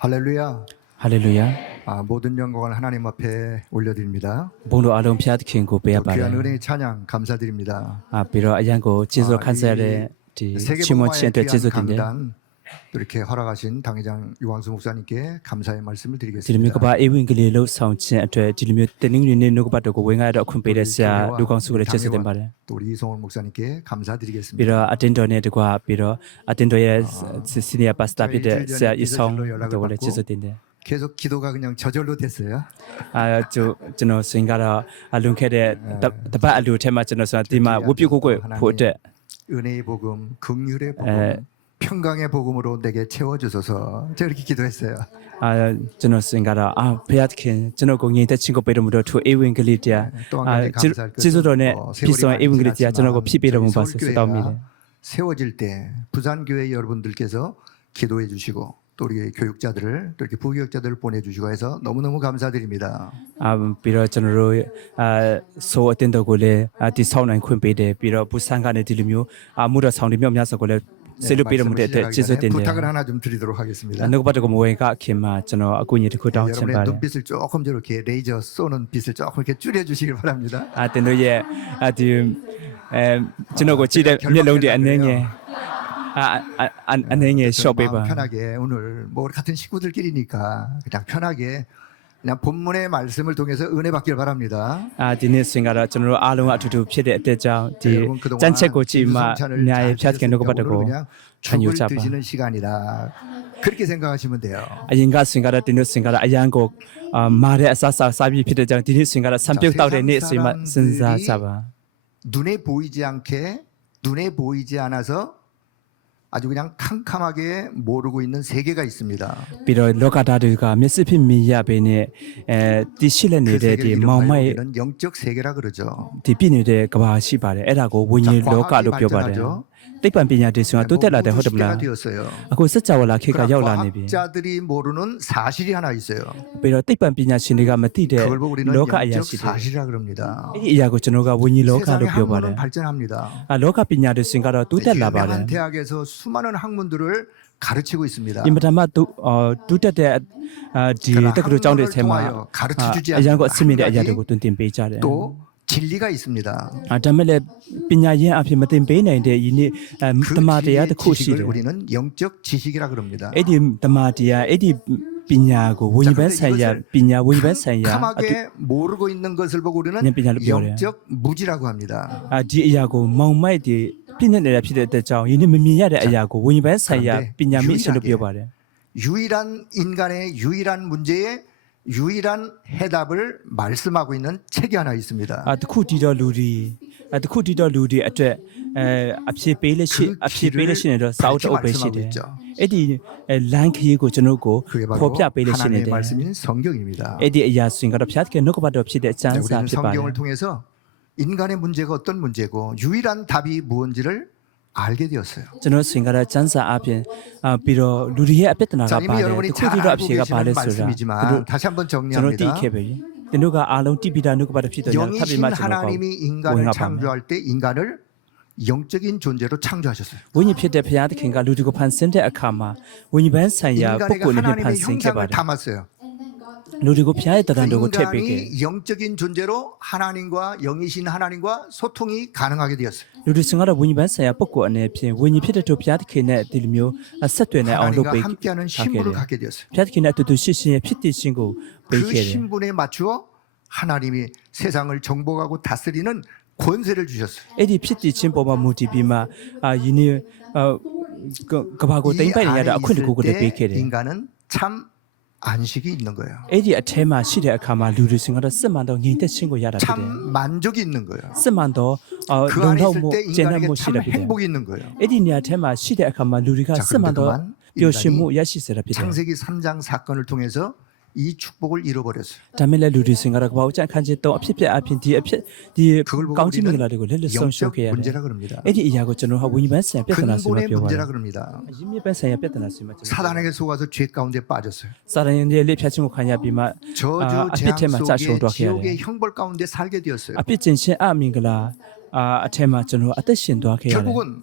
할렐루야. 할렐루야. 모든 영광을 하나님 앞에 올려드립니다. 봉도 알론 피아드킨고 또 귀한 베야바레. 은혜의 찬양 감사드립니다. 비로 아양고 지소 이 칸사레 디 세계복음화의 치모치엔테 귀한 지소딘데. 강단 또 이렇게 허락하신 당회장 유광수 목사님께 감사의 말씀을 딜미 드리겠습니다. 그바 에윙글리 로 사운치 아트 딜미 테닝리네 누구바도고 웨가도 쿤베레시아 루광수그레 제소된바레. 또 우리 이성훈 목사님께 감사드리겠습니다. 비로 아텐도네 드과 비로 아텐도의 시니아 파스타 비데 사 이성 도고레 제소딘데. 계속 기도가 그냥 저절로 됐어요. 저노 싱가라 알룬케데 다바 알루 테마 저노사 디마 우피고고 포데. 은혜의 복음, 긍휼의 복음, 평강의 복음으로 내게 채워주소서. 제가 이렇게 기도했어요. 저노 싱가라 베야드킨 저노 공이 대친고 베르무도 투 에윙글리디아 또 한 가지 감사할 것은 지소도네 세월이 비서 많이 에윙글리디아 지났지만 저노고 피비를 못 저희 봤을 서울교회가 수다옵니다. 세워질 때 부산교회 여러분들께서 기도해 주시고 또 우리 교육자들을 또 이렇게 부교육자들을 보내주시고 해서 너무너무 감사드립니다. 비로 저노로 소 어텐도고레 디 사우난 쿤베데 비로 부산간에 딜미오 무더 사운디며 냐서고레 셀루 베르무데 말씀을 시작하기 전에 지소된데. 부탁을 하나 좀 드리도록 하겠습니다. 누구바도고 모에가 키마 저노 아군이 듣고 다운 여러분의 쳔바레. 눈빛을 조금 저렇게 레이저 쏘는 빛을 조금 이렇게 줄여주시길 바랍니다. 텐도예 저노고 지데 멜롱디 안내게 안내게 쇼베바. 마음 편하게 오늘 뭐 같은 식구들끼리니까 그냥 편하게 그냥 본문의 말씀을 통해서 은혜 받길 바랍니다. 디네 싱가라 저노 알롱 아투투 피데 때자 디 여러분 그동안 잔체고 지마 진수성찬을 냐에 잘 피아트게 지냈으니까 누구바도고 오늘은 그냥 찬유 죽을 잡아. 드시는 시간이다. 그렇게 생각하시면 돼요. 아인가 싱가라 디네 싱가라 아양고 마레 아사사 사비 피데장 디네 싱가라 삼벽 따오레 네 스마 신사 잡아. 눈에 보이지 않아서 아주 그냥 캄캄하게 모르고 있는 세계가 있습니다. 비로 로카다르가 메시피 미야베네 그 디실레네데 세계를 디 이름하여 마마이 우리는 영적 세계라 그러죠. 디피네데 가바시바레 에라고 원이 자, 로카로 과학이 뼈바레. 발전하죠. 띠반 비냐 디스가 또 때라데 모두 호드블라. 시대가 되었어요. 아고 스자와라 케가 그러나 야올라네비. 과학자들이 모르는 사실이 하나 있어요. 비로 띠반 비냐 신이가 마티데 그걸 보고 우리는 로카 영적 아야시데. 사실이라 그럽니다. 이야고 저노가 원이 로카로 세상의 학문은 뼈바레. 발전합니다. 로카 비냐데 싱가라 또 유명한 때라바레. 대학에서 수많은 학문들을 가르치고 있습니다. 임다마 두때데 디 그러나 때그로 장데 학문을 테마 통하여 가르쳐주지 않는 아양고 한 스미데 가지 아야데고 tuntin 베자레. 또 진리가 있습니다. 다음에 비냐예 앞에 마tin 베나인데 이니 그 담마데야 진리의 코시데. 지식을 우리는 영적 지식이라 그럽니다. 에디 담마디야 에디 비냐고 원이바 사야 비냐 원이바 사야. 캄캄하게 모르고 있는 것을 보고 우리는 그냥 비냐를 배워요. 영적 무지라고 합니다. 디야고 마음마이디 피네레 피데데 장 이니 미미야레 아야고 원이바 사야 그런데 비냐미 실로 유일하게 비어바레. 유일한 인간의 유일한 문제에 유일한 해답을 말씀하고 있는 책이 하나 있습니다. 쿠디더 루리 쿠디더 루리 아테 앞시 베레시 그 앞시 길을 베레시네로 사우트 밝히 말씀하고 오베시데. 있죠. 에디 랑키고 저노고 그게 바로 포피아 하나님의 베레시네데. 말씀인 성경입니다. 에디 야스인가로 피아트게 노고바도 없이데 짠사 우리는 피바레. 성경을 통해서 인간의 문제가 어떤 문제고 유일한 답이 무엇인지를 알게 되었어요. 저는 생각을 잔사 앞에 비로 루리의 앞에 자, 나가 이미 봐래. 여러분이 잘 쿠디로 알고 앞에가 계시는 봐래 말씀이지만 다시 한번 저는 정리합니다. 띠케베. 누가 알롱 띠비다 누가 봐도 피도 영이신 탑이 맞죠. 하나님이 인간을 창조할 때 인간을 영적인 존재로 창조하셨어요. 원이 피데 피아드 킹가 루디고 판센데 아카마 원이 반사야 인간에게 복고는 하나님의 판센 형상을 케바래. 담았어요. 루디고 피아에 그 따라도고 태베게. 인간이 영적인 존재로 하나님과 영이신 하나님과 소통이 가능하게 되었어요. 루디 승하라 원이 반사야 복고 안에 피 원이 피데도 피아드 킹네 딜미오 사트네 하나님과 아울로 함께하는 신분을 갖게 되었어요. 피아드 킹네 또도 시신의 피티 신고 그 베이케레. 신분에 맞추어 하나님이 세상을 정복하고 다스리는 권세를 주셨어요. 에디 피티 진보마 무디비마 이니 그하고 이 땡바리야라 안에 아쿠니 있을 고고데 때 베이케레. 인간은 참 안식이 있는 거예요. 에디 아테마 시레 아카마 루르싱하라 스만도 닌테 친구 야라데. 참 만족이 있는 거예요. 스만도 그 안에 있을 롱다모 때 제나모 인간에게 참 시라비데. 행복이 있는 거예요. 에디니 아테마 시레 아카마 루리가 자, 그런데 스만도 그만 뼈시무 야시세라비데. 창세기 3장 사건을 통해서 이 축복을 잃어버렸어요. 다멜레 루르싱하라 바우잔 칸지 또 앞피피 앞핀 디 그걸 보고 가우지미라리고 렐레 영적 성쇼케야. 문제라 그럽니다. 에디 이야고 저는 하고 이반사 뼈다나스마 근본의 문제라 뼈와. 그럽니다. 이미 반사야 뼈다나스마. 사단에게 속아서 죄 가운데 빠졌어요. 사랑인데 레피아친구 카냐 비마 저주 앞에 테마 재앙 짜 속에 쇼도 지옥의 형벌 가운데 살게 되었어요. 앞에 진신 아밍글라 테마 저는 아따신도 하게. 결국은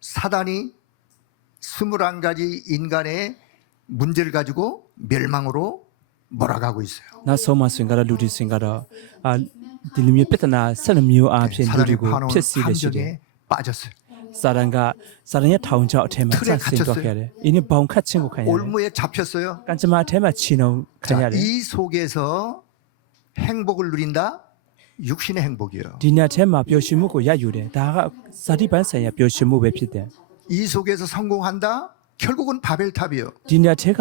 사단이 21가지 인간의 문제를 가지고 멸망으로 몰아가고 있어요. နောက်ဆုံးမှဆိုရင်ကတော့လူတွေဆိုရင်ကတော့ဒီလိုမျိုးပြဿနာဆက်နှမျိုးအားဖြင့်လူ 사단이 တွေကို 파놓은 ဖြစ်စေရရှိတယ် 함정에 빠졌어요. စာရန်ရဲ့ထောင်ချောက်အထက်မှာ 틀에 ဆက်ဆင်းသွားခဲ့တယ်။အင်းဘောင်ခတ်ခြင်းကိုခံရတယ် 올무에 잡혔어요. ။ကံကြမ္မာအထက်မှာချီနှောင်ခံ 자, ရတယ် 이 속에서 행복을 누린다. 육신의 행복이에요. ဒီညထဲမှာပျော်ရွှင်မှုကိုရယူတယ်။ဒါကဇာတိပန်းဆိုင်ရာပျော်ရွှင်မှုပဲဖြစ်တယ် 이 속에서 성공한다. 결국은 바벨탑이에요. ဒီညထ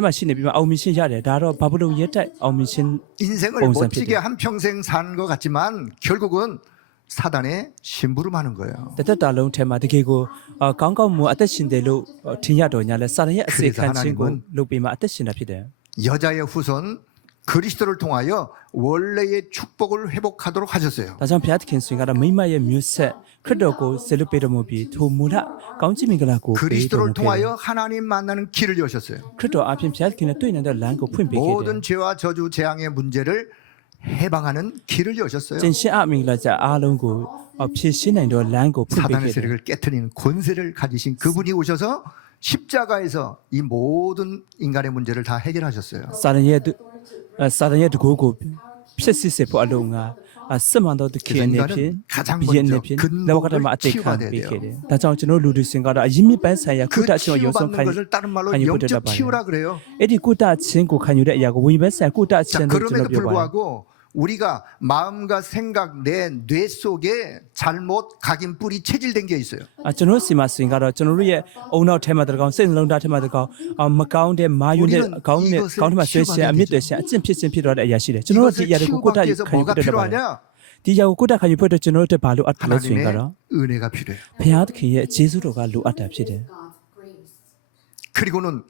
ဲမှာရှိနေပြီးမှအောင်မြင်ခြင်းရတယ်။ဒါတော့ဘာဘလုံရဲ့တိုက်အောင်မြင်ခြင်း 인생을 공산 멋지게 한 평생 산 것 같지만 결국은 사단의 심부름하는 거예요. တသက်တာလုံးထဲမှာတကယ်ကိုကောင်းကောင်းမွန်အသက်ရှင်တယ်လို့ထင်ရတော့ညာလဲစာရန်ရဲ့အစေခံခြင်းကိုလုပ်ပြီးမှအသက်ရှင်တာဖြစ်တယ် 여자의 후손 그리스도를 통하여 원래의 축복을 회복하도록 하셨어요. ဒါကြောင့်ဘုရားသခင်ဆိုရင်ကတော့မိမရဲ့မျိုးဆက်ခရစ်တော်ကိုဆက်လုပ်ပေးတော်မူပြီးထိုမူလကောင်းချီးမင်္ဂလာကိုပေးတော်မူ 그리스도를 ခဲ့တယ် 통하여 하나님 만나는 길을 여셨어요. ခရစ်တော်အပြင်ဘုရားသခင်နဲ့တွေ့နိုင်တဲ့လမ်းကိုဖွင့်ပေးခဲ့တယ် 모든 죄와 저주 재앙의 문제를 해방하는 길을 여셨어요. ကျင့်ရှင်အမင်္ဂလာကြအားလုံးကိုဖြည့်ရှင်းနိုင်တော့လမ်းကိုဖွင့်ပေး 사단의 ခဲ့တယ် 세력을 깨트리는 권세를 가지신 그분이 오셔서 십자가에서 이 모든 인간의 문제를 다 해결하셨어요. စာရန်ရဲ့တကူကိုဖြစ်စစ်စေဖို့အလုံးကစစ်မှန်သောတခင်အနေဖြင့်ဘီအနေဖြင့်လောကဓမ္မအတိတ်ခံပေးခဲ့တယ်ဒါကြောင့်ကျွန်တော်လူတွေစင်ကတော့အရင်မြစ်ပန်းဆိုင်ရာကုတချင်းကိုရုံဆုံး 치유받는 ခိုင်း 것을 다른 말로 아니, 영적 그대로 치유라 그래요. အဲ့ဒီကုတချင်းကိုခံယူတဲ့အရာကိုဝိညာဉ်ဆိုင်ရာကုတချ 자, င်းလို့ကျွန် 그럼에도 တော်ပြောပါတယ် 불구하고 우리가 마음과 생각 내 뇌 속에 잘못 각인 뿌리 체질된 게 있어요. ကျွန်တော်စီမစင်ကတော့ကျွန်တော်တို့ရဲ့အုံနောက်ထဲမှာတကောင်စိတ်နှလုံးသားထဲမှာတကောင်မကောင်းတဲ့မာယွန်းတဲ့ကောင်းတဲ့ကောင်းတဲ့မှာဆွဲရှင်အမြင့်တွေရှင်အကျင့်ဖြစ်ခြင်းဖြစ်တော့တဲ့အရာရှိတယ်ကျွန်တော်တို့ဒီ 이것을 အရာတွေကိုကုတ 치유받기 위해서 ခံယူ 뭐가 တဲ့ပါတယ် 필요하냐? ဒီအရာကိုကုတခံယူဖို့အတွက်ကျွန်တော်တို့ဘာလို့အပ်လဲဆိုရင်ကတော့ 하나님의 은혜가 필요해요. ဘုရားသခင်ရဲ့ဂျေဇုတော်ကလိုအပ်တာဖြစ်တယ် 그리고는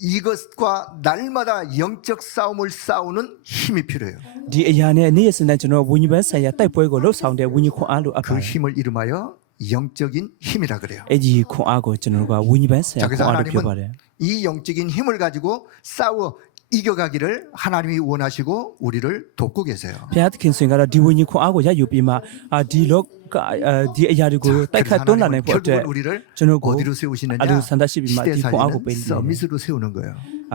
이것과 날마다 영적 싸움을 싸우는 힘이 필요해요. ဒီအရာနဲ့နေ့ရက်စဉ်တိုင်းကျွန်တော်ဝိညာဉ်ပန်းဆိုင်ရာတိုက်ပွဲကိုလှုပ်ဆောင်တဲ့ဝိညာဉ်ခွန်အားလိုအပ်ပါ 그 힘을 이름하여 영적인 힘이라 그래요. အဲ့ဒီခွန်အားကိုကျွန်တော်တို့ကဝိညာဉ်ပန်းဆိုင်ရာ 자, ခွ 그래서 န်အားလို့ပြောပါတယ် 하나님은 이 영적인 힘을 가지고 싸워 이겨가기를 하나님이 원하시고 우리를 돕고 계세요. ဘုရားသခင်ဆိုရင်ကတော့ဒီဝိညာဉ်ခွန်အားကိုရယူပြီးမှဒီလောကဒီအရာတွေကိုတိုက်ခတ်တွန်းလှန်နိုင်ဖို့အတွက် 결국은 우리를 ကျွန်တော်ကို 어디로 세우시느냐? အလိုဆန္ဒရှိပြီးမှ 시대 ဒီခွန်အားကိုပေး 살리는 လို့ 서밋으로 세우는 거예요.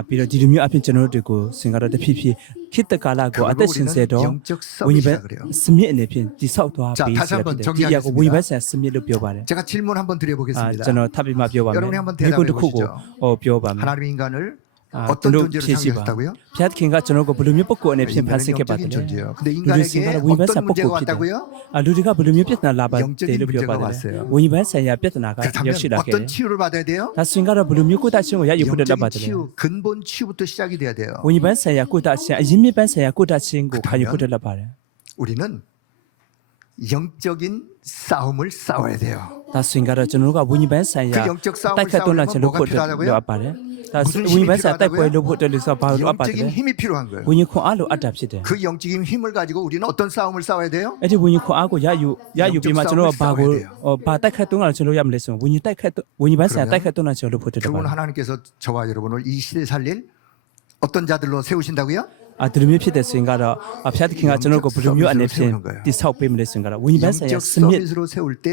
ပြီးတော့ဒီလိုမျိုးအပြင်ကျွန်တော်တို့ကိုစင်ကတော့တဖြည်းဖြည်းခေတ္တကာလကိုအသက်ရှင်စေတော့ 영적 ဝိညာဉ်ပ 서밋이라 န်း 그래요. စမြစ်အနေဖြင့်ဒီဆောက်သွား 자, ပေး 다시 စေ 한번 တယ်ဒီအရာကိုဝိညာဉ်ပန်းဆိုင်ရာစမြစ်လို့ပြောပါတယ် 제가 질문 한번 드려보겠습니다. ကျွန်တော်ထပ်ပြီးမှပြောပါမယ် 여러분이 한번 ဒီကု 대답해 တစ်ခုကို 보시죠. ပြောပါမယ် 하나님 인간을 아, 어떤 저는 존재로 제시바. 창조하셨다고요? ဘုရားသခင်ကကျွန်တော်ကိုဘယ်လိုမျိုးပုဂ္ဂိုလ်အနေဖြင့်ဖန် 인간은 ဆင်းခဲ့ပါသ 영적인 လဲ 존재예요. 근데 လူတွေစင် 인간에게 ကတော့ဝိညာဉ်ပန်းဆိုင်ရာ 어떤 ပုဂ္ဂို 문제가 လ်ဖြစ်တယ် 왔다고요? လူတွေကဘယ်လိုမျိုးပြဿနာလာပါတယ် 영적인 လို့ပြောပါ 문제가 တယ် 왔어요. ဝိညာဉ်ပန်းဆိုင်ရာပြဿနာက 그렇다면 ရောက်ရှိလာခဲ့တယ် 어떤 치유를 받아야 돼요? ဒါဆိုရင်ကတော့ဘယ်လိုမျိုးကိုယ်တချင်းကိုရယူဖို့တက်ပါ 영적인 တယ် 치유, 근본 치유부터 시작이 돼야 돼요. ဝိညာဉ်ပန်းဆိုင်ရာကိုယ်တချင်းအရင်မြစ်ပန်းဆိုင်ရာကိုယ်တချင်းကိုခံယူဖို့တက်ပါတယ် 우리는 영적인 싸움을 싸워야 돼요. ဒါဆိုရင်ကတော့ကျွန်တော်တို့ကဝိညာဉ်ပန်းဆိုင်ရာ 그 영적 싸움을 တိုက်ခတ်တွန်းလှန်ခြင်းလို့ဖို့တက်လိုအပ်ပါတယ်ဒါဆိုဝိညာဉ်ပန်းဆိုင်ရာတိုက်ပွဲလို့ဖို့တက်လို့ဆိုဘာလို့အပ်ပါလဲ 영적인 힘이 필요한 거예요. ဝိညာဉ်ခွန်အားလိုအပ်တာဖြစ်တယ် 그 영적인 힘을 가지고 우리는 어떤 싸움을 싸워야 돼요? အဲ့ဒီဝိညာဉ်ခွန်အားကိုရယူပြီးမှကျွန်တော်ကဘာကိုဘာတိုက်ခတ်တွန်းလှန်ခြင်းလို့ရမလဲဆိုရင်ဝိညာဉ်တိုက်ခတ်ဝိညာဉ်ပန်းဆိုင်ရာတိုက်ခတ်တွန်းလှန်ခြင်းလို့ဖို့တက်ပါ 그분 하나님께서 저와 여러분을 이 시대에 살릴 어떤 자들로 세우신다고요? ဒီလိုမျိုးဖြစ်တဲ့ဆိုရင်ကတော့ဘုရားသခင်ကကျွန်တော်ကိုဘယ်လိုမျိုးအနေဖြင့်တိဆောက်ပေးမလဲဆိုရင်ကတော့ဝိညာဉ်ပန်းဆိုင်ရာ 영적 စမြစ် 서밋으로 세울 때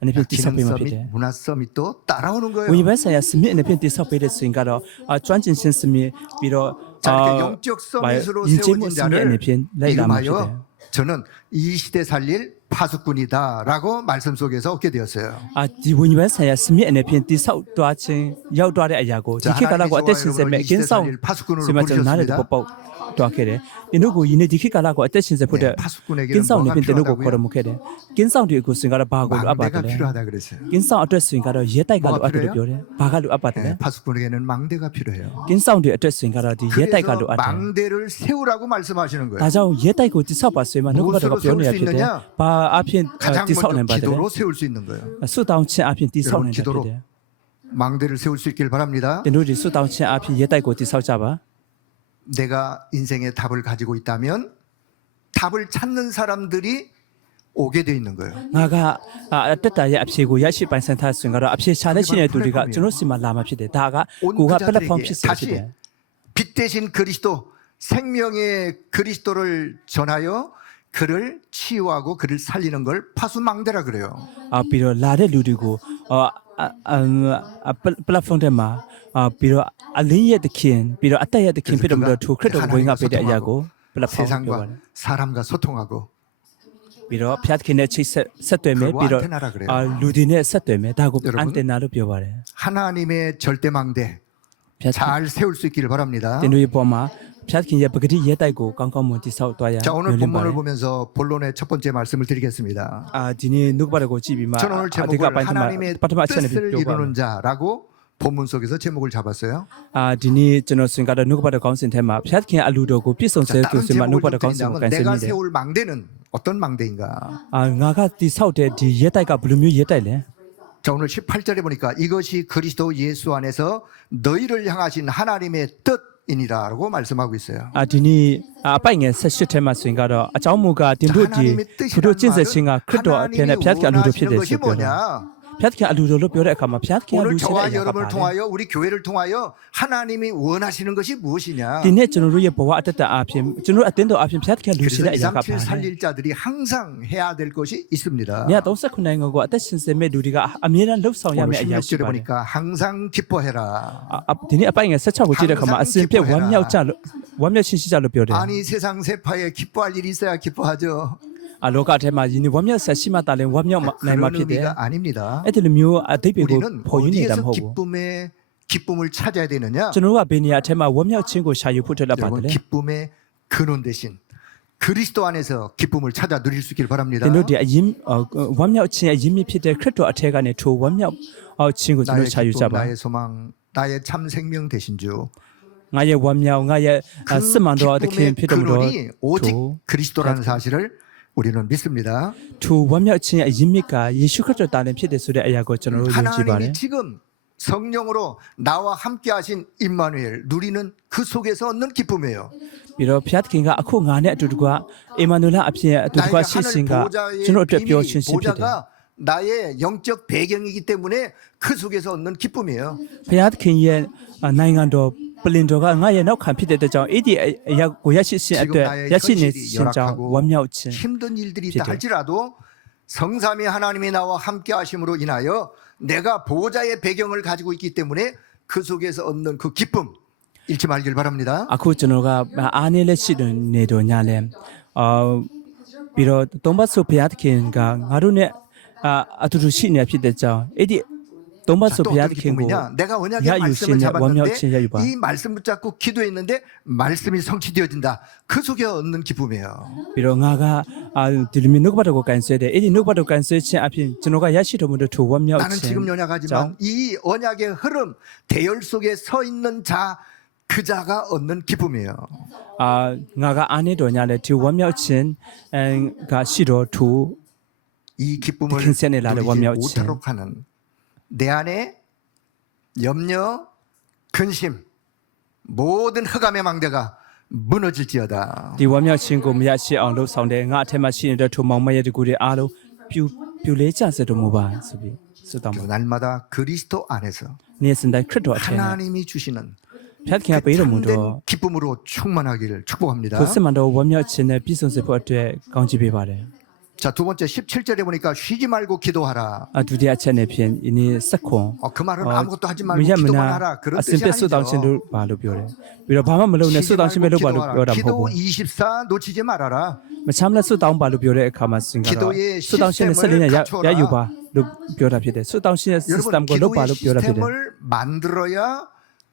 အနေဖြင့်တိဆောက် 기능 ပေးမှာဖြစ် 서밋, တယ် 문화 서밋도 따라오는 ဝိညာဉ် 거예요. ပန်းဆိုင်ရာစမြစ်အနေဖြင့်တိဆောက်ပေးတဲ့ဆိုရင်ကတော့ကျွမ်းကျင်ခြင်းစမြစ်ပြီးတော့ 자, 이렇게 영적 서밋으로 ယဉ်ကျေးမှု 세워진 စမြစ်အနေ 자를 ဖြင့်လိုက်လာမှာဖြစ်တယ် 이름하여 저는 이 시대 살릴 파수꾼이다라고 말씀 속에서 얻게 되었어요. ဒီဝိညာဉ်ပန်းဆိုင်ရာစမြစ်အနေဖြင့်တိဆောက်သွားခြင်းရောက်သွားတဲ့အရာကိုဒီ 자, ခေတ်ကာလကိုအသက် 하나님이 ရှင်စေ 저와 မဲ့ 여러분을 이 ကင်း 시대 ဆောင် 살릴 파수꾼으로 စီမကျွန်တော်နားလည်း 부르셨습니다. ပေါက်တွားခဲ့တယ်ဒီတို့ကိုယနေ့ဒီခေတ်ကာလကိုအသက်ရှင်စေဖို့တဲ့ 네, 파수꾼에게는 ကင်းဆောင်နေ 뭐가 ဖြင့်တို့ကိုခေါ် 필요하다고요? တော်မူခဲ့တယ်ကင်းဆောင်တွေကိုဆိုရင်ကတော့ဘာကိုလိုအပ်ပါ 망대가 လဲ 필요하다 그랬어요. ကင်းဆောင်အတွက်ဆိုရင်ကတော့ရဲတိုက်ကလိုအပ်တယ်လို့ပြောတယ်ဘာကလိုအပ်ပါတယ်လဲ 네, 파수꾼에게는 망대가 필요해요. ကင်းဆောင်တွေအတွက်ဆိုရင်ကတော့ဒီရဲတိုက်ကလိုအပ်တယ် 망대를 세우라고 말씀하시는 ဒါ 거예요. ကြောင့်ရဲတိုက်ကိုတိဆောက်ပါဆိုရင်မှနှုတ်ကပတ်တော်ကပြောနေတာဖြစ်တယ်ဘာအဖြစ် 가장 တိဆောက်နိုင် 먼저 ပါတယ် 기도로 세울 수 있는 거예요. ဆုတောင်းခြင်းအဖြစ်တိဆောက်နိုင်တယ်ဖြစ်တယ် 망대를 세울 수 있길 바랍니다. တင်တို့ဒီဆုတောင်းခြင်းအဖြစ်ရဲတိုက်ကိုတိဆောက်ကြပါ 내가 인생의 답을 가지고 있다면 답을 찾는 사람들이 오게 돼 있는 거예요. ငါကအတက်တာရဲ့အဖြေကိုရရှိပိုင်ဆိုင်ထားဆိုရင်ကတော့အဖြေရှာတဲ့ရှိတဲ့သူတွေကကျွန်တော်စီမှာလာမှာဖြစ်တယ်ဒါက 온 ကိုကပလက်ဖောင်း 그자들에게 ဖြစ်စေဖြစ်တယ် 다시 빛 대신 그리스도 생명의 그리스도를 전하여 그를 치유하고 그를 살리는 걸 파수망대라 그래요. ပြီးတော့လာတဲ့လူတွေကို platform ထဲမှာပြီးတော့အလင်းရဲ့သခင်ပြီးတော့အသက်ရဲ့သခင်ဖြစ်တော်မူသောထိုခရစ်တော်ကိုဝင်ငါပေးတဲ့အရာကို platform ပြောပါတယ် 세상과 사람과 소통하고 ပြီးတော့ဖျားသခင်နဲ့ချိတ်ဆက်သွယ်မယ် 그거 ပြီးတော့ 안테나라 그래요. လူတွေနဲ့ဆက်သွယ်မယ်ဒါကို 여러분, အန်တင်နာလို့ပြောပါတယ် 하나님의 절대망대 ဖျားသခင် 잘 세울 수 있기를 바랍니다. တင်တို့ရဲ့ပေါ်မှာဖျားသခင်ရဲ့ပဂတိရဲတိုက်ကိုကောင်းကောင်းမွန်တိဆောက်သွားရ 자, 오늘 မျှော်လင့်ပါတ 본문을 ယ် 보면서 본론의 첫 번째 말씀을 드리겠습니다. ဒီနေ့နှုတ်ကပတ်တော်ကိုကြည့်ပြီးမှ 저는 오늘 အဓိက 제목을 ပိုင်းမှာ 하나님의 ပထမအချက်နဲ့ 뜻을 ပြောပါမယ် 이루는 자라고 본문 속에서 제목을 잡았어요. ဒီနေ့ကျွန်တော်ဆွင်ကတော့နှုတ်ကပတ်တော်ကောင်းစဉ်ထဲမှာဖျားသခင်အလူတော်ကိုပြည့်စုံ 자, စေသူ 다른 ဆိုမှနှုတ်က 제목을 ပတ်တော်ကောင်းစဉ်ကို 좀 ကန်ဆယ် 드린다면 နေ 내가 တယ် 세울 망대는 어떤 망대인가? ငါကတိဆောက်တဲ့ဒီရဲတိုက်ကဘယ်လိုမျိုးရဲတိုက်လဲ 자, 오늘 18절에 보니까 이것이 그리스도 예수 안에서 너희를 향하신 하나님의 뜻이니라고 말씀하고 있어요. ဒီနေ့အပိုင်ငယ်18ထဲမှာဆွင်ကတော့အကြောင်းမူကားတင်တို့ဒီ 하나님의 သူတို့ 뜻이란 ကျင့်ဆက်ခြင်းက 말은 ခရစ်တော်အဖြစ်နဲ့ဖျားသခင်အလူတော်ဖြစ် 하나님이 တယ် 원하시는 ဆို 것이 ပြောတယ် 뭐냐? ဖျားသခင်အလူတော်လို့ပြောတဲ့အခါမှာဖျားသခင်အ 오늘 လူရှိတဲ့ 저와 အရာက 여러분을 ပါလေ 통하여 우리 교회를 통하여 하나님이 원하시는 것이 무엇이냐? ဒီနေ့ကျွန်တော်တို့ရဲ့ဘဝအတ္တအဖြစ်ကျွန်တော်အတင်းတော်အဖြစ်ဖျားသခင်လူရှိ 그래서 တဲ့အရာကပါ 237 살릴 자들이 항상 해야 될 것이 있습니다. ည39နိုင်ငံကိုအသက်ရှင်စေမဲ့လူတွေကအမြဲတမ်းလှုပ်ဆောင်ရ 오늘 မယ့်အရာရှိ 16절에 ပါတယ် 보니까 항상 기뻐해라. ဒီနေ့အပိုင်ငယ်16ကိုကြည့်တဲ့အခါမှာအစဉ်ပြည့်ဝမ်းမြောက်ကြလို့ဝမ်းမြောက်ရှိရှိကြလို့ပြောတယ် 아니 세상 세파에 기뻐할 일이 있어야 기뻐하죠. လောကထဲမှာယင်းဝမ်းမြောက်ဆက်ရှိမှတာလည်းဝမ်းမြောက်နိုင်မှာ 그런 ဖြစ်တယ် 의미가 아닙니다. အဲ့ဒီလိုမျိုးအတိတ်တွေကို 우리는 ပေါ်ယူနေတာမ 어디에서 ဟုတ်ဘူး 기쁨을 찾아야 되느냐? ကျွန်တော်တို့ကဘယ်နေရာအထက်မှာဝမ်းမြောက်ခြင်းကိုရှာယူဖို့အတွက်လာပါတ 여러분 ယ် 기쁨의 근원 대신 그리스도 안에서 기쁨을 찾아 누릴 수 있길 바랍니다. ကျွန်တော်တို့အရင်ဝမ်းမြောက်ခြင်းအရင်မြဖြစ်တဲ့ခရစ်တော်အထက်ကနေထိုဝမ်းမြောက်ခြင်းကိုကျွန် 나의 တော်ရှာယူ 기쁨, ကြပါ 나의 소망, 나의 참 생명 되신 주. ငါရဲ့ဝမ်းမြောက်ငါရဲ့ 그 စစ်မှန်တော်သခင် 기쁨의 ဖြစ်တော်မူသော 근원이 오직 그리스도라는 사실을 우리는 믿습니다. ထိုဝမ်းမြောက်ခြင်းအရင်မြစ်ကယေရှုခရစ်တော်တာလည်းဖြစ်တယ်ဆိုတဲ့အရာကိုကျွန်တော်တို့ယုံကြည်ပါတယ် 하나님이 지금 성령으로 나와 함께 하신 임마누엘 누리는 그 속에서 얻는 기쁨이에요. ပြီးတော့ဖျားသခင်ကအခုငါနဲ့အတူတကွအေမန်နူလာအဖြစ်အတူတကွ 나에게 ရှိစင် 하늘 ကကျွန်တော် 보좌의 အတွက်ပြောခြင်း 비밀이 ရှင်ဖြစ်တယ် 보좌가 나의 영적 배경이기 때문에 그 속에서 얻는 기쁨이에요. ဖျားသခင်ရဲ့နိုင်ငံတော်ပလင်တော်ကငါရဲ့နောက်ခံဖြစ်တဲ့အတွက်ကြောင့်အဲ့ဒီအရာကိုရရှိခြင်းအတွက်ရရှိနေခြင်းကြောင့်ဝမ်းမြောက်ခြင်း 힘든 일들이 있다 기도요. 할지라도 성삼위 하나님이 나와 함께 하심으로 인하여 내가 보호자의 배경을 가지고 있기 때문에 그 속에서 얻는 그 기쁨 잃지 말길 바랍니다. အခုကျွန်တော်ကအားနည်းလက်ရှိနေတော့ညာလဲပြီးတော့သုံးဘတ်ဆိုဘုရားသခင်ကငါတို့နဲ့အတူတူရှိနေဖြစ်တဲ့ကြောင့်အဲ့ဒီသုံးဘတ် 자, ဆို 또 ဘုရား 어떤 သခင်ကို 기쁨이냐? 내가 언약의 야유 말씀을 신의 원명 잡았는데 신의 유바. 이 말씀 붙잡고 기도했는데 말씀이 성취되어진다. 그 속에 얻는 기쁨이에요. ပြီးတော့ငါကဒီလိုမျိုးနှုတ်ကပတ်တော်ကိုကန်ဆယ်တယ်အဲ့ဒီနှုတ်ကပတ်တော်ကန်ဆယ်ခြင်းအပြင်ကျွန်တော်ကရရှိတော်မူတဲ့ထိုဝမ်းမြောက် 나는 ခြင်း 지금 연약하지만 이 언약의 흐름 대열 속에 서 있는 자 그 자가 얻는 기쁨이에요. ငါကအားနည်းတော်ညာလဲဒီဝမ်းမြောက်ခြင်းကရှိတော်ထို 이 기쁨을 킹센에 나를 누리지 원명 못하도록 하는 내 안에 염려, 근심, 모든 흑암의 망대가 무너질지어다. ဒီဝမ်းမြောက်ခြင်းကိုမရရှိအောင်လှုပ်ဆောင်တယ်ငါအထက်မှာရှိနေတဲ့ထိုမောင်မရဲ့တကူတွေအားလုံးပြူလေးကြစေတော်မူပါဆိုပြီးဆုတောင်းပါ 그 날마다 그리스도 안에서 နေ့စဉ်တိုင်းခရစ်တော်အထက်မှာ 하나님이 주시는 ဖျက်ခင်ပေးတော်မူတော့ 참된 기쁨으로 충만하기를 축복합니다. ကိုစစ်မှန်တော်ဝမ်းမြောက်ခြင်းနဲ့ပြည့်စုံစေဖို့အတွက်ကောင်းချီးပေးပါတယ် 자, 두 번째 17절에 보니까 쉬지 말고 기도하라. ဒုတိယအချက်နဲ့ဖြင့်ဒီနေ့ဆက်ခွန် 그 말은 아무것도 하지 မ 말고 ရမ 기도만 နာ 하라. 그런 အစဉ် 뜻이 ပြည့်ဆုတောင်းခြင်း 아니죠. တို့ပါလို့ပြောတယ်ပြီးတော့ဘာမှမလုပ်နဲ့ဆု 쉬지 တောင်းခြင်းပဲ 말고 လုပ်ပါလို့ပြောတာမ 기도하라. ဟုတ်ဘူး 기도 24 놓치지 말아라. မချမ်းလက်ဆုတောင်းပါလို့ပြောတဲ့အခါမှာစင်ကတော့ 기도의 ဆုတောင်းခြင်းနဲ့ဆက်လင်းနဲ့ 시스템을 ရယူပါလို့ပြောတာဖြစ်တယ်ဆုတောင်းခြင်းရဲ့ system 여러분 ကိုလုပ်ပါ 기도의 လို့ပြောတာဖြစ်တယ် 시스템을 만들어야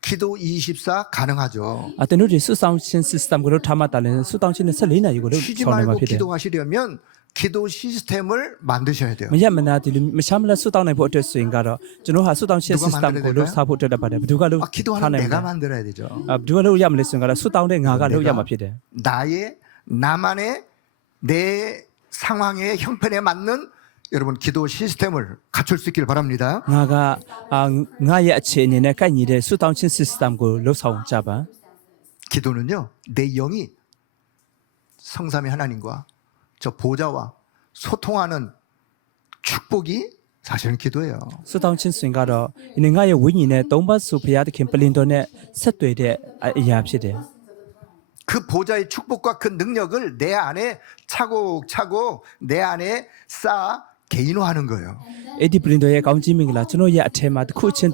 기도 24 가능하죠. အတင်တို့ဒီဆုတောင်းခြင်း system ကိုလုပ်ထားမှတာလည်းဆုတောင်းခြင်းနဲ့ဆက်လင်းနိုင်ကိုလုပ် 쉬지 ဆောင်နိုင်မှာ 말고 ဖြစ်တယ် 기도하시려면 기도 시스템을 만드셔야 돼요. မရမနာဒီလိုမချမ်းလက်ဆုတောင်းနိုင်ဖို့အတွက်ဆိုရင်ကတော့ကျွန်တော်ဟာဆုတောင်းခြင်း 누가 system 만들어야 ကိုလုပ် 될까요? ထားဖို့အတွက်လည်းပါတယ်ဘယ်သူကလုပ် 아, ထား 기도하는 နိုင် 내가 မှာ 만들어야 되죠. ဘယ်သူကလုပ်ရမလဲဆိုရင်ကတော့ဆုတောင်းတဲ့ငါကလုပ်ရမှာဖြစ်တယ် 나의 나만의 내 상황의 형편에 맞는 여러분 기도 시스템을 갖출 수 있길 바랍니다. ငါကငါရဲ့အခြေအနေနဲ့ကိုက်ညီတဲ့ဆုတောင်းခြင်း system ကိုလုပ်ဆောင်ကြပါ 기도는요 내 영이 성삼위 하나님과 저 보좌와 소통하는 축복이 사실은 기도예요. ဆုတောင်းခြင်းဆိုရင်ကတော့ဒီငါရဲ့ဝိညာဉ်နဲ့သုံးပါးစုဘုရားသခင်ပလင်တော်နဲ့ဆက်သွယ်တဲ့အရာဖြစ်တယ် 그 보좌의 축복과 그 능력을 내 안에 차곡차곡 내 안에 쌓아 개인화하는 거예요. အဲ့ဒီပရင်တော်ရဲ့ကောင်းကြီးမင်္ဂလာကျွန်တော်ရဲ့အထက်မှာတစ်ခုအချင်း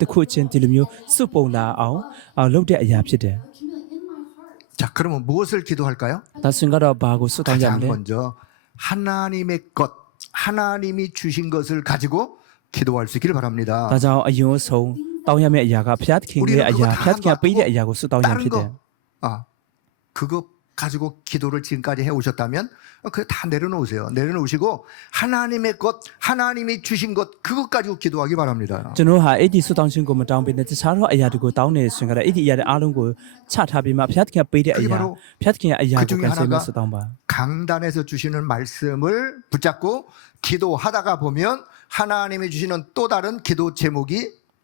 ဒီလိုမျိုးစုပုံလာအောင်လုပ်တဲ့အရာဖြစ်တယ် 자, 그러면 무엇을 기도할까요? ဒါဆိုရင်ကတော့ဘာကိုဆုတောင်းကြမ 가장 လဲ 먼저 하나님의 것, 하나님이 주신 것을 가지고 기도할 수 있기를 바랍니다. ဒါကြောင့်အယုံဆုံးတောင်းရမယ့်အရာကဘုရားသခင်ရဲ့အရာဘုရားသခင်ပေးတဲ့အရာကိုဆုတောင်းရ 다른 ဖြစ်တယ် 거, 그거 가지고 기도를 지금까지 해오셨다면 그거 다 내려놓으세요. 내려놓으시고 하나님의 것, 하나님이 주신 것 그것 가지고 기도하기 바랍니다. ကျွန်တော်ဟာအဲ့ဒီဆုတောင်းခြင်းကိုမတောင်းဘဲနဲ့တခြားသောအရာတွေကိုတောင်းနေဆိုရင်ကတော့အဲ့ဒီအရာတွေအားလုံးကိုချထားပြီးမှဘုရားသခင်ပေးတဲ့အရာဘုရားသခင်ရဲ့အရာကိုကန်ဆယ်မဲ့ဆုတောင်းပါ 강단에서 주시는 말씀을 붙잡고 기도하다가 보면 하나님이 주시는 또 다른 기도 제목이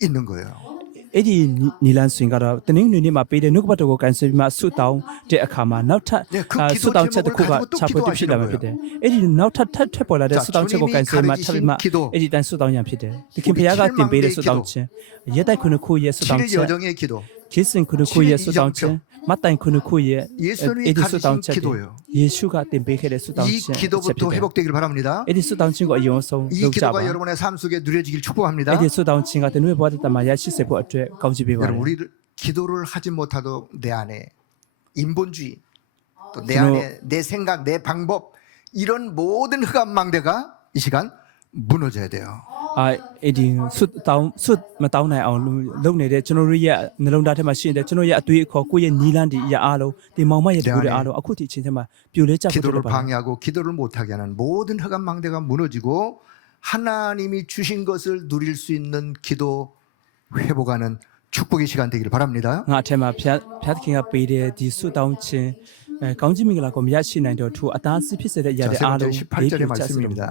있는 거예요. အဲ့ဒီနီလန်ဆိုရင်ကတော့တနင်္ဂနွေနေ့မှာပေးတဲ့နှုတ်ကပတ်တော်ကိုကန်ဆယ်ပြီးမှဆုတောင်းတဲ့အခါမှာနောက်ထပ်ဆုတောင်းချက်တစ်ခုကချပွေးဖြစ်လာမှာဖြစ်တယ်အဲ့ဒီနောက်ထပ်ထပ်ပေါ်လာတဲ့ဆုတောင်းချက်ကိုကန်ဆယ်မှထပ်ပြီးမှအဲ့ဒီတိုင်းဆုတောင်းရဖြစ်တယ်သခင်ဘုရားကတင်ပေးတဲ့ဆုတောင်းခြင်းရက်တိုက်ခုနှစ်ခုရဲ့ဆုတောင်း 길의 ချက် 여정의 기도 ခရစ်စင်ခုနှစ်ခုရဲ့ဆုတောင်းခြင်းမတ်တိုင်ခုနှစ်ခုရဲ့ 예수님이 အဲ့ဒီဆုတောင်းချက် 가르친 기도예요. ယေရှုကတင်ပေးခဲ့တဲ့ဆုတောင်း 이 ချက် 기도부터 회복되길 바랍니다. အဲ့ဒီဆုတောင်းခြင်းကိုအယုံဆုံး 이 လုပ်ကြပါ 기도가 여러분의 삶 속에 누려지길 축복합니다. အဲ့ဒီဆုတောင်းခြင်းကတနည်းဘဝတမှာရရှိစေဖို့အတွက်ကောင်းချီးပေးပါတ 여러분 ယ် 우리를 기도를 하지 못하도 내 안에 인본주의 또 내 저는- 안에 내 생각 내 방법 이런 모든 흑암망대가 이 시간 무너져야 돼요. အဲ့ဒီဆုတောင်းဆုမတောင်းနိုင်အောင်လုပ်နေတဲ့ကျွန်တော်တို့ရဲ့နှလုံးသားထဲမှာရှိနေတဲ့ကျွန်တော်ရဲ့အသွေးအခေါ်ကိုယ့်ရဲ့နီလန်းဒီအရာအားလုံးဒီမောင်မရဲ့တကူတွေအားလုံးအခုဒီအချိန်ထဲမှာပြိုလဲကြဖို့ 기도를 ဖြစ်ပါတယ် 방해하고 기도를 못하게 하는 모든 흑암망대가 무너지고 하나님이 주신 것을 누릴 수 있는 기도 회복하는 축복의 시간 되기를 바랍니다. ငါအထက်မှာဖျားသခင်ကပေးတဲ့ဒီဆုတောင်းခြင်းကောင်းချီးမင်္ဂလာကိုမရရှိနိုင်တော့သူအသားစီးဖြစ်စေတဲ့အရာ 자, တွေ 세 အား 번째 လုံး 18절의 말씀입니다.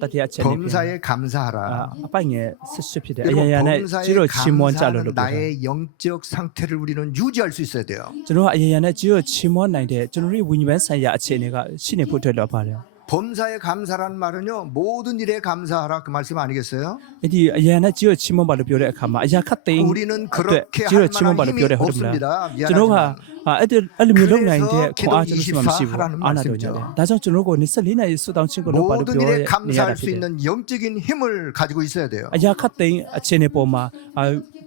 တတိယအချက်လေး 범사에 감사하라. အပိုင်ငယ်18ဖြစ်တယ်အ 여러분 ရာရာနဲ့ 범사에 ကြီးတော့ချီးမွမ်းကြလို့ 감사하는 လို့ပြောတာ 나의 영적 상태를 우리는 유지할 수 있어야 돼요. ကျွန်တော်ကအရာရာနဲ့ကြီးတော့ချီးမွမ်းနိုင်တဲ့ကျွန်တော်တို့ဝိညာဉ်ပိုင်းဆိုင်ရာအခြေအနေကရှိနေဖို့အတွက်တော့ပါတယ် 범사에 감사라는 말은요 모든 일에 감사하라 그 말씀 아니겠어요? အဲ့ဒီအရာနဲ့ကြီးတော့ချီးမွမ်းပါလို့ပြောတဲ့အခါမှာအရာခတ်သိမ်း 우리는 그렇게 지어 할 치면 만한 바로 힘이 뼈를 흐릅니다. 없습니다.ကျွန်တော်က 미안하지만 အဲ့လိုမျိုးလုပ်နိုင်တဲ့ 그래서 ခွန်အားကျွန်တော်မှမရှိ 기도 ဘူး 24 အားနာတော့ကြတယ်ဒါကြောင့်ကျွန်တော်ကို24နာရီဆုတောင်းခြင်းကိုလုပ်ပါလို့ 모든 ပြောရ 일에 နေရ 감사할 တာ 수 ဖြစ်တယ် 있는 영적인 힘을 가지고 있어야 돼요. အရာခတ်သိမ်းအခြေအနေပေါ်မှာ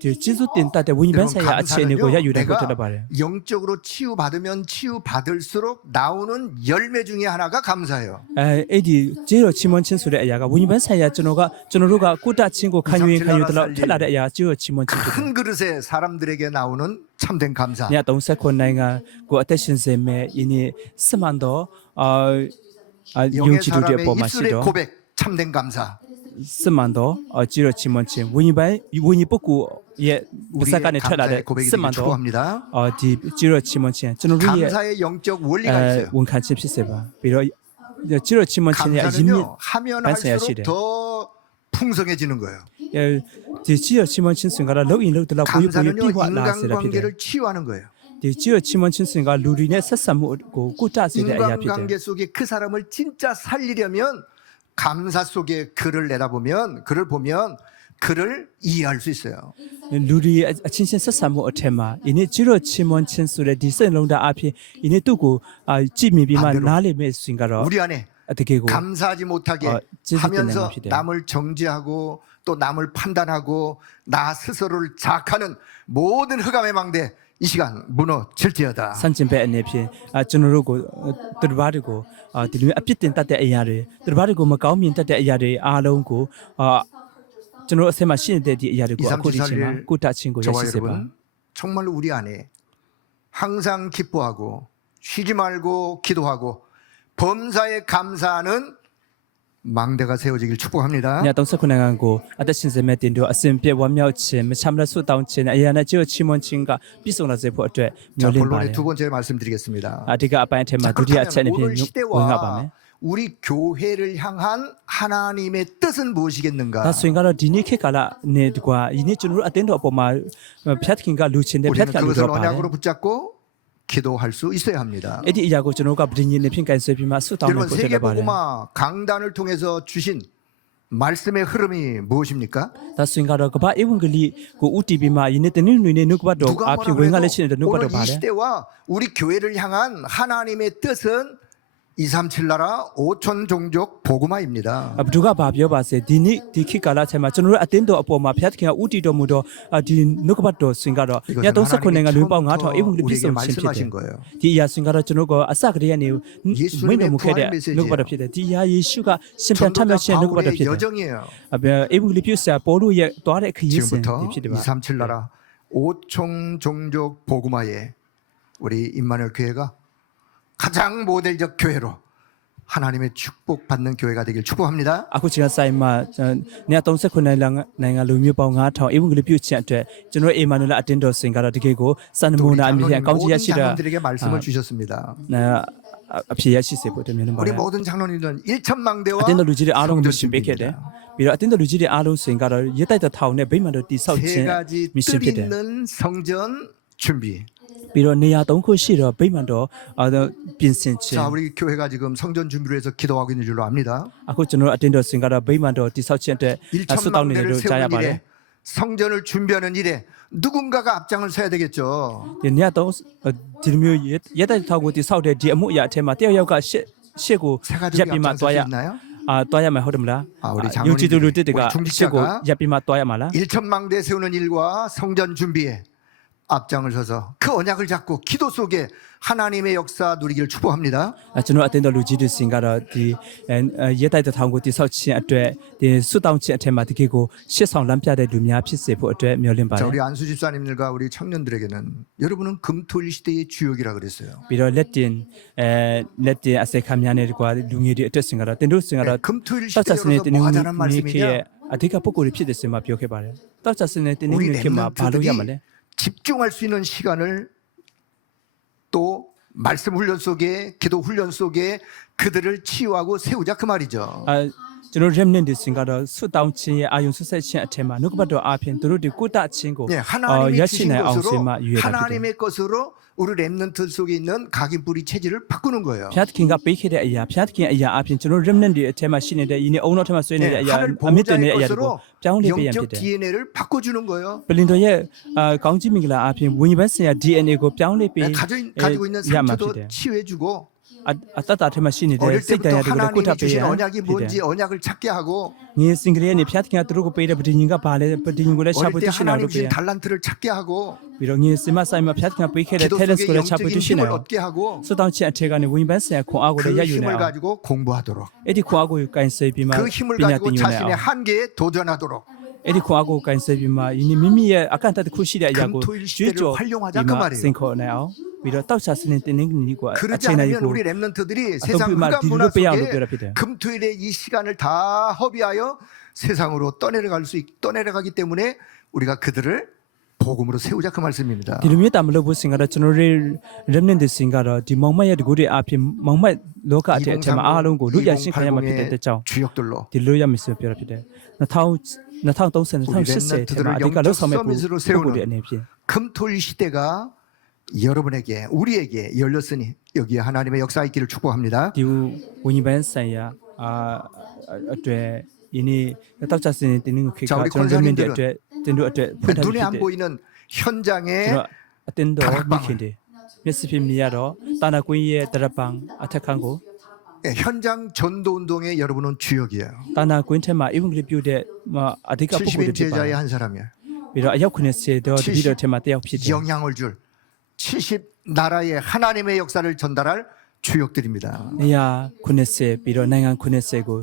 ဒီကျေးဇူးတင်တတ်တဲ့ဝိညာဉ်ပိုင်းဆိုင်ရာအခြေအနေကိုရယူနိုင်ဖို့တက်ပါတယ် 영적으로 치유받으면 치유받을수록 나오는 열매 중에 하나가 감사예요. အဲ့ဒီကျေးတော်ချီးမွမ်းခြင်းဆိုတဲ့အရာကဝိညာဉ်ပိုင်းဆိုင်ရာကျွန်တော်တို့ကကိုတတ်ခြင်းကိုခံယူရင်ခံယူတော့ထွက်လာတဲ့အရာကျေးတော်ချီးမွမ်းခြင်းဖြစ်တယ် 큰 그릇에 사람들에게 나오는 참된 감사. ည39နိုင်ငံကိုအသက်ရှင်စေမဲ့ယနေ့စမှန်တော့ယုံ 영의 ကြည်သူတွေအ 사람의 ပေါ်မှာရှိ 입술의 တော့ 고백 참된 감사. စမှန်တော့ကြည်ရချီးမွမ်းခြင်းဝိညာဉ်ပိုင်းဝိညာဉ်ပုဂ္ဂိုလ်ရဲ့ပစ 우리의 ကနေထွက်လာတဲ့ 감사의 고백이 စမှန် 되길 တော့ 축복합니다. ဒီကြည်ရချီးမွမ်းခြင်းကျွန်တော်တို့ရဲ့ 감사의 영적 원리가 있어요. ဝန်ခံခြင်းဖြစ်စေပါပြီးတော့ကြည်ရချီးမွမ်းခြင်းရဲ့အရင်းမြစ် 감사는요 하면 말씀이 할수록 하시래. 더 풍성해지는 거예요. ဒီကြည်ရချီးမွမ်းခြင်းစဉ်ကတော့လုံရင်လုံတလောက်ကိုပြ 감사는요 ည့်ဝလာစေတာဖြစ်တယ် 인간관계를 치유하는 거예요. ဒီကြည်ရချီးမွမ်းခြင်းစဉ်ကလူတွေနဲ့ဆက်ဆံမှုကိုကုတစေတဲ့အရာဖြစ်တယ် 인간관계 속에 그 사람을 진짜 살리려면 감사 속에 그를 내다보면 그를 보면 그를 이해할 수 있어요. လူတွေအချင်းချင်းဆက်ဆံမှုအထက်မှာဒီနေ့ကြည်ရချီးမွမ်းခြင်းဆိုတဲ့ဒီစိတ်လုံးသားအဖြစ်ဒီနေ့သူ့ကိုကြည့်မြင်ပြီးမှနားလည်မဲ့စဉ်ကတော့ 우리 안에 တကယ်ကို 감사하지 못하게 찌질된 하면서 양반이다. 남을 정죄하고 또 남을 판단하고 나 스스로를 자학하는 모든 흑암의 망대 이 시간 무너질지어다. ဆန့်ကျင်ဘက်အနေဖြင့်ကျွန်တော်တို့ကိုသူတစ်ပါးတွေကိုဒီလိုအပြစ်တင်တတ်တဲ့အရာတွေသူတစ်ပါးတွေကိုမကောင်းမြင်တတ်တဲ့အရာတွေအားလုံးကိုကျွန်တော်အဆက်မှာရှိနေတဲ့ဒီအရာတွေကိုအခုဒီချိန်မှာကုတချင်းကိုရ 저와 ရှိစေပါ 여러분 정말로 우리 안에 항상 기뻐하고 쉬지 말고 기도하고 범사에 감사하는 망대가 세워지길 축복합니다. ည39နိုင်ငံကိုအသက်ရှင်စေမဲ့တင်တို့အစဉ်ပြေဝမ်းမြောက်ခြင်းမချမ်းမဆွတောင်းခြင်းအရာနဲ့ကြိုးချီးမွမ်းခြင်းကပြည့်စုံလာစေဖို့အတွက်မျှော 자, ်လင့်ပါတ 본론의 ယ် 두 번째 말씀드리겠습니다. ဒီကအပိုင်းအထက်မှာဒုတိယအချက်အနေဖြင့် 오늘 ဝင်ရပါမယ် 시대와 우리 교회를 향한 하나님의 뜻은 무엇이겠는가? ဒါဆိုရင်ကတော့ဒီနေ့ခေတ်ကာလနဲ့တကွာဒီနေ့ကျွန်တော်တို့အတင်းတော်အပေါ်မှာဖျက်ခင်ကလူချင်းတဲ့ဖျက် 우리는 ခင်လူ 그것을 တော်ပါတယ် 언약으로 붙잡고 기도할 수 있어야 합니다. အဲ့ဒီအရာကိုကျွန်တော်ကပြည်ညင်နေဖြင့်ကြိုင်ဆွဲပြီးမှဆွတောင်းနေ 여러분 ဖို့တက်ပါတယ် 세계복음화 강단을 통해서 주신 말씀의 흐름이 무엇입니까? ဒါဆိုရင်ကတော့ကမ္ဘာဧဝံဂေလိကိုဥတီပြီးမှယနေ့တနင်္ဂနွေနေ့နှုတ်ကပတ်တော် 누가 အဖြစ် 뭐라 ဝင်က 그래도 လည်းရှိနေတဲ့နှုတ်ကပတ် 오늘 တော်ပါ 이 တယ် 시대와 우리 교회를 향한 하나님의 뜻은 237 나라 5천 종족 복음화입니다. ဘသူကဘာပြောပါစေဒီနေ့ဒီခေတ်ကာလထဲမှာကျွန်တော်တို့အတင်းတော်အပေါ်မှာဘုရားသခင်ကဥတည်တော်မူတော့ဒီနှုတ်ကပတ်တော်စင်ကတော့ည39နိုင်ငံလူပေါင်း9000ဧဝံဂေလိပြည့်စုံခြင်းဖြစ်တယ် 거예요. ဒီအရာစင်ကတော့ကျွန်တော်ကအစကတည်းကနေမိန့်တော်မူခဲ့တဲ့နှုတ်ကပတ်တော်ဖြစ်တယ်ဒီအရာယေရှုကရှင်ပြန်ထမြောက်ခြင်းနှုတ်ကပတ်တော်ဖြစ်တယ် 여정이에요. ဧဝံဂေလိပြည့်ဆရာပေါလုရဲ့တွားတဲ့ခရီးစဉ် 지금부터 ဖြစ်တယ်ပါ 237 나라 5천 종족 복음화에 우리 임마누엘 교회가 가장 모델적 교회로 하나님의 축복받는 교회가 되길 축복합니다. အခုချိန်ကဆိုင်မှာ139နိုင်ငံလူမျိုးပေါင်း9000ဧဝံဂေလိပြည့်ခြင်းအတွက်ကျွန်တော်အေမာနူလာအတင်းတော်စင်ကတော့တကယ်ကိုစံနမူ 우리 နာအမြင်အကောင်းကြီးရ 장로님 ရှိတာ 모든 장로들에게 말씀을 주셨습니다. အဖြေရရှိစေဖို့တမန်တော်ပါ 우리 모든 장로님들은 1천망대와 အတင်းတော်လူကြီးတွေအားလုံးကိုမြင်ပေးခဲ့တယ် 성전 ပြီးတော့အတင်းတော်လူကြီးတွေအားလုံးစင်ကတော့ရတိုက်တဲ့ထောင်နဲ့ဗိမာန်တော်တည်ဆောက် 세 ခြင်း 가지 မစ်ရှင် 뜰 ဖြစ်တယ် 있는 성전 준비. ပြီးတော့နေရာ3ခုရှိတော့ဗိမာန်တော်ပြင်ဆင်ခြင်း 자, 우리 교회가 지금 성전 준비를 해서 기도하고 있는 줄로 압니다. အခုကျွန်တော်အတင်းတော်စင်ကတော့ဗိမာန်တော်တည်ဆောက်ခြင်းအတွက်ဆုတောင်းနေတယ် 1천망대를 လို့ကြားရ 세우는 ပါတယ် 일에 성전을 준비하는 일에 누군가가 앞장을 서야 되겠죠. ဒီနေရာ3ဒီလိုမျိုးရတိုက်တဲ့ထောင်ကိုတည်ဆောက်တဲ့ဒီအမှုအရာအထက်မှာတယောက်ယောက်ကရှေ့ကို 세 ရပ် 가족이 ပြီးမှ 앞장설 တွား 수 ရ 있나요? တွားရမယ်ဟုတ်တယ်မလား 우리 ယုံကြည်သူလူ 장로님들이 တစ်က 우리 ရှေ့ကို 중직자가 ရပ်ပြီးမှတွားရမှာလား 1천망대 세우는 일과 성전 준비에 앞장을 서서 그 언약을 잡고 기도 속에 하나님의 역사 누리기를 축복합니다. ကျွန်တော်အတင်းတော်လူကြီးတွေစင်ကတော့ဒီရတိုက်တဲ့ထောင်ကိုတည်ဆောက်ခြင်းအတွက်ဒီဆုတောင်းခြင်းအထက်မှာတကယ်ကိုရှေ့ဆောင်လမ်းပြတဲ့လူများဖြစ်စေဖို့အတွက်မျှော်လင့်ပါတ 자, ယ် 우리 안수 집사님들과 우리 청년들에게는 여러분은 금토일 시대의 주역이라 그랬어요. ပြီးတော့လက်တင်အစက်ခံများနဲ့ကွာလူငယ်တွေအတွက်စင်ကတော့တင်တို့စင်ကတော့ 금토일 တောက်ချစနေ 시대로서 တင်း 뭐 တို့ 하자는 မိခေရဲ့ 말씀이냐? အဓိကပုံကိုယ်ဖြစ်တဲ့စင်မှာပြောခဲ့ပါတယ်တောက်ချစနေတင်း 우리 နေခေမှာဘာလို့ရမလဲ 랩런트들이 집중할 수 있는 시간을 또 말씀 훈련 속에 기도 훈련 속에 그들을 치유하고 세우자 그 말이죠. ကျွန်တော် remnant တွေစင်ကတော့ဆုတောင်းခြင်းရဲ့အာယုံဆွဆက်ခြင်းအထက်မှာနှုတ်ကပတ်တော်အပြင်တို့တွေကိုတခြင်းကို 네, 하나님이 ရရှိ 주신 နိုင်အောင်စင် 것으로 မှာယူရတာဖြစ်တယ် 하나님의 것으로 우리 랩런트 속에 있는 각인 뿌리 체질을 바꾸는 거예요. ဖျားသခင်ကပေးခဲ့တဲ့အရာဖျားသခင်အရာအပြင်ကျွန်တော် remnant တွေအထက်မှာရှိနေတဲ့ယင်းအုံနောက်ထက်မှာဆွေးနေတဲ့အရာ 하늘 အမြင့်တင်တဲ့အ 보호자의 ရာတွေကို 것으로 ပြောင်းလဲပေးရဖြစ် 영적 တယ် DNA를 바꿔주는 거예요. ဘလင်တော်ရဲ့ကောင်းကြီးမင်္ဂလာအပြင်ဝိညာဉ်ဘက်ဆိုင်ရာ DNA ကိုပြောင်းလဲပေး 가지고 있는 ရမှာဖြစ် 상처도 တယ် 치유해주고 အတ္တထက်မှာရှိနေတဲ့ 어릴 စိတ်တရား 때부터 တွေကိုလည်းကိုယ်ထပ်ပေးရ 하나님이 주신 언약이 ဖြစ်တယ် 뭔지 언약을 찾게 하고 ငင်းစင်ကလေးနဲ့ဖျားသခင်ကသူတို့ကိုပေးတဲ့ပဋိညာဉ်ကဘာလဲပဋိညာဉ်ကိုလည်းရှာ 어릴 ဖွေ 때 သိရှိနိုင် 하나님 လို့ပေးရ 주신 달란트를 찾게 하고 ပြီးတော့ငင်းစင်မဆိုင်မှာဖျားသခင်ပေးခဲ့တဲ့ 기도 talents 속에 ကိုလည်းရှာဖွေ 영적인 သိရှိနိုင် 힘을 အောင် 얻게 하고 စွတောင်းခြင်းအထက်ကနေဝိညာဉ်ဘက်ဆိုင်ရာခွန်အားကိုလည်း 그 ရယူနိုင် 힘을 အောင် 가지고 공부하도록 အဲ့ဒီခွန်အားကိုကင်ဆယ်ပြီးမှ 그 힘을 ပညာသ 가지고 င်ယူနိုင် 자신의 အောင် 한계에 도전하도록 အဲ့ဒီခွန်အားကိုကင်ဆယ်ပြီးမှယင်းမိမိရဲ့အကန့်အသတ်တစ်ခုရှိတဲ့အရာကို 금토일 ကျွေး 시대를 ကြော် 활용하자 ဒီ 그 မှာ 말이에요. စင်ခေါ်နိုင်အောင်ပြီးတော့တောက်ချစနေတင်းနေကြီးကိုအ 그러지 ချိန်တိုင်း 않으면 ကို 우리 랩런트들이 အ 세상 တော့ပြမှ 흑암 ဒီ 문화 လိုပေးအောင်လို့ပြော 속에 ရဖြစ်တယ် 금토일에 이 시간을 다 허비하여 세상으로 떠내려가기 때문에 우리가 그들을 복음으로 세우자 그 말씀입니다. ဒီလိုမျိုးတာမလုပ်ဘူးစင်ကတော့ကျွန်တော်တို့ remnant တွေစင်ကတော့ဒီမောင်မတ်ရဲ့တကူတွေအပြင်မောင်မတ်လောကအထက်အထက်မှာအားလုံးကိုလူရရှိခံရမှာဖြစ်တဲ့အတွက်ကြောင့် 주역들로 ဒီလိုရမယ်ဆိုပြောရဖြစ်တယ်2030 2080ထဲမှာအဓိကလောက်ဆောင်မဲ့ပုံကိုဒီအနေဖြင့် 금토일 시대가 여러분에게 우리에게 열렸으니 여기에 하나님의 역사 있기를 축복합니다. ဒီဝိညာဉ်ပိုင်းဆိုင်ရာအတွက်ယနေ့တောက်ချစနေတင်းနေကိုခေတ်ကကျွန်တော် remnant တွေအတွက်တင်တို့အတွက်ဖွင့်ထား 눈에 ဖြစ် 안 တယ် 보이는 현장에 ကျွန်တော်အတင်းတော်မိခင်တွေမျက်စိဖြင့်မြင်ရတော့တာနာကွင်းရဲ့တရပံအထက်ခန်းကို 현장 전도 운동에 여러분은 주역이에요. တာနာကွင်းထဲမှာအင်္ဂလိပ်ပြုတဲ့ အဓိကပုံကိုယ် 70인 တွေဖြစ်ပါ 제자의 한 사람이에요. ပြီးတော့အယောက်90တော့တပည့်တော်ထဲမှာတယောက်ဖြစ်တယ် 영향을 줄 70 나라의 하나님의 역사를 전달할 주역들입니다. နေရာ90ပြီးတော့နိုင်ငံ90ကို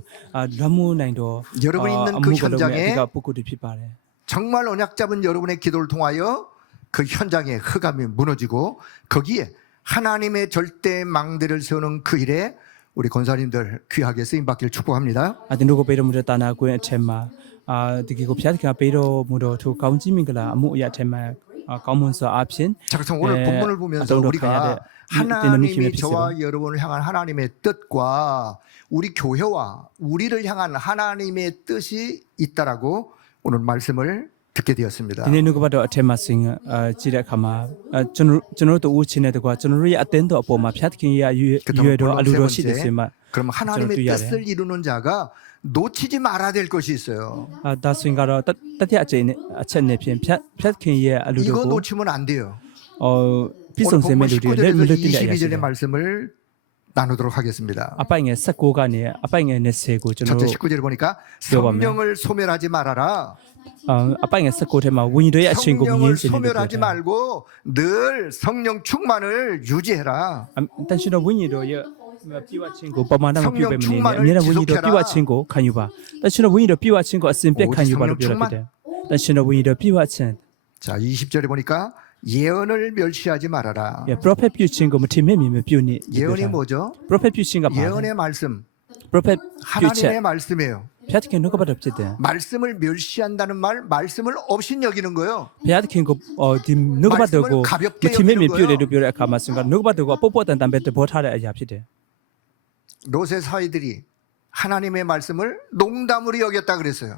လွှမ်းမိုးနိုင်တော့ 여러분 있는 အ 그 မှုကလုံးရဲ့အဓိ 현장에 ကပုံကိုယ်တွေဖြစ်ပါတယ် 정말 언약 잡은 여러분의 기도를 통하여 그 현장에 흑암이 무너지고 거기에 하나님의 절대 망대를 세우는 그 일에 우리 권사님들 귀하게 쓰임 받기를 축복합니다. အတင်းတို့ကိုပေးတော်မူတဲ့တာနာကွင်းအထက်မှာဒီကကိုဖျားတခင်ပေးတော်မူတော့သူကောင်းကြီးမင်္ဂလာအမှုအရာထဲမှာကောင်းမွန်စွာအဖြစ် 자, 그래서 오늘 본문을 보면서 우리가 하나님이 저와 여러분을 향한 하나님의 뜻과 우리 교회와 우리를 향한 하나님의 뜻이 있다라고 오늘 말씀을 듣게 되었습니다. ဒီနေ့နှုတ်ကပတ်တော်အထက်မှာဆင်ကြည့်တဲ့အခါမှာကျွန်တော်တို့ဦးချင်းတဲ့တကွာကျွန်တော်တို့ရဲ့အတင်းတော်အပေါ်မှာဖျားသခင်ရဲ့ရွယ်တော်အလိုတော်ရှိတဲ့ဆင်မှာ 그럼 하나님의 뜻을 이루는 자가 놓치지 말아야 될 것이 있어요. ဒါဆိုရင်ကတော့တတိယအချိန်နဲ့အချက်နဲ့ဖြင့်ဖျက်ခင်ရဲ့အလိုတော် 이거 ကို 놓치면 안 돼요. ပြည့်စုံစေမယ့်လူတွေလည်းမလွတ်တင်တဲ့အရာရှိတ 22절의 ယ် 말씀을 나누도록 하겠습니다. အပိုင်ငယ်16ကနေအပိုင်ငယ်20ကိုကျွန်တော် 첫째တို့ 19절에 보니까 읽어보면. 성령을 소멸하지 말아라. အပိုင်ငယ်16ထဲမှာဝိညာဉ်တော်ရဲ့အရှင်ကိုမြင် 성령을 စေတယ်လို့ပြော 소멸하지 တာ 말고 늘 성령 충만을 유지해라. တန်ရှင်တော်ဝိညာဉ်တော်ရဲ့ပြည့်ဝခြင်းကိုပမာဏမပြုတ်ပဲမနေနဲ့အမြဲတမ်းဝိညာဉ်တော်ပြည့်ဝခြင်းကိုခံယူပါတန်ရှင်တော်ဝိညာဉ်တော်ပြည့်ဝခြင်းကိုအစဉ်ပြည့်ခံယူပါလို့ပြောတာဖြစ်တယ်တန်ရှင်တော်ဝိညာဉ်တော်ပြည့်ဝခြင်း 자, 20절에 보니까 예언을 멸시하지 말아라. prophet ပြုခြင်းကိုမထင်မဲ့မြင်မပြုတ်နေ 예언이 뭐죠? prophet ပြုခြင်းကပါ 예언의 말씀. prophet ပြုချက် 하나님의 말씀이에요. ဘုရားသခင်နှုတ်ကပတ်တော်ဖြစ်တယ် 말씀을 멸시한다는 말, 말씀을 없인 여기는 거예요. ဘုရားသခင်ကိုဒီနှုတ်ကပတ်တော်ကိုမထင်မဲ့မြင်ပြုတ်တယ်လို့ပြောတဲ့အခါမှာဆိုတော့နှုတ်ကပတ်တော်ကိုပုတ်ပုတ်တန်တန်ပဲတဘောထားတဲ့အရာဖြစ်တယ် 로세 사이들이 하나님의 말씀을 농담으로 여겼다 그랬어요.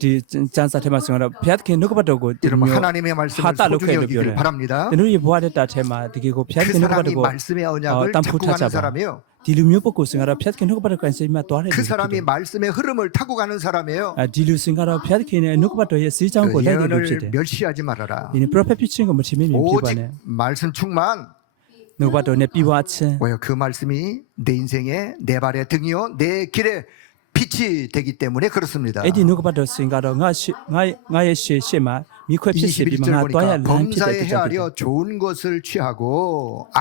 ဒီစံစာထဲမှာဆိုတော့ဘုရားသခင်နှုတ်ကပတ်တော်ကိုဒီ 여러분 မျိုး 하나님의 말씀을 하다 소중히 놓고 여기길 해도 바랍니다. ကျွန်တော်ရဲ့ဘဝတဲ့တာထဲမှာတကယ်ကိုဘုရားသ 그 ခင်နှုတ်ကပတ် 사람이 တော်ကို 말씀의 언약을 땀 잡고 붓하자 가는 봐. 사람이에요. ဒီလူမျိုးပုဂ္ဂိုလ်စင်ကတော့ဘုရားသခင်နှုတ်ကပတ်တော်ကိုစိတ်မှသွားတယ် 그 사람이 말씀의 흐름을 타고 가는 사람이에요. ဒီလူစင်ကတော့ဘုရားသခင်ရဲ့နှုတ်ကပတ်တော်ရဲ့စည်းကြောင်းကို 그 လိုက်တယ်လို့ဖြစ်တယ် 예언을 멸시하지 말아라. ဒီနေ့ prophet ဖြစ်ခြင်းကိုမထင်မဲ့မြင်ပြုပါ 오직 နဲ့ 말씀 충만. နှုတ်ကပတ်တော်နဲ့ပြီးွားခြင်း 왜요? 그 말씀이 내 인생의 내 발의 등이요 내 길의 빛이 되기 때문에 그렇습니다. အဲ့ဒီနှုတ်ကပတ်တော်စင်ကတော့ငါရဲ့ရှေ့မှာမိခွဲဖြစ်စေပြီးမှငါ 21절 တွားရ 보니까 လမ်းဖြစ်တဲ့ 범사에 အတွက်ကြောင့် 헤아려 좋은 것을 취하고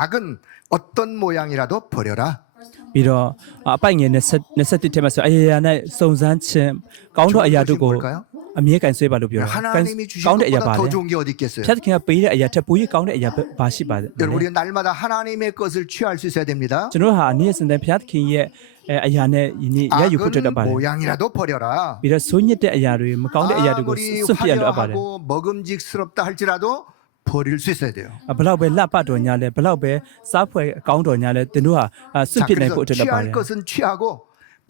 악은 어떤 모양이라도 버려라. ပြီးတော့အပိုင်ငယ်21ထဲမှာဆိုအရာရာနဲ့စုံစမ်းခြင်းကောင်းသောအရာတို့ကို 뭘까요? အမြဲကန်ဆွဲပါလို့ပြောတာ 하나님이 주신 ကောင်းတဲ့အရာပါ 것보다 လေ 더 좋은 게 어디 있겠어요? ဘုရားသခင်ကပေးတဲ့အရာထက်ပိုကြီးကောင်းတဲ့အရာဘာရှိပါလဲ 여러분 우리는 날마다 하나님의 것을 취할 수 있어야 됩니다. ကျွန်တော်ဟာနေ့စဉ်တိုင်းဘုရားသခင်ရဲ့အရာနဲ့ယနေ့ရယူဖို့တွေ့တတ် 악은 ပါတယ် 모양이라도 버려라. ပြီးတော့ဆိုးညစ်တဲ့အရာတွေမကောင်းတဲ့အရာတွေကို 아무리 စွန့်ပြတ်လို့အပ်ပါတယ် 화려하고 먹음직스럽다 할지라도 버릴 수 있어야 돼요. ဘလောက်ပဲလက်ပတ်တော်ညာလဲဘလောက်ပဲစားဖွယ်ကောင်းတော်ညာလဲသင်တို့ဟာစွန့် 자, ပြတ်နိုင် 그래서 ဖို့အတွက်တတ်ပါတ 취할 ယ် 것은 취하고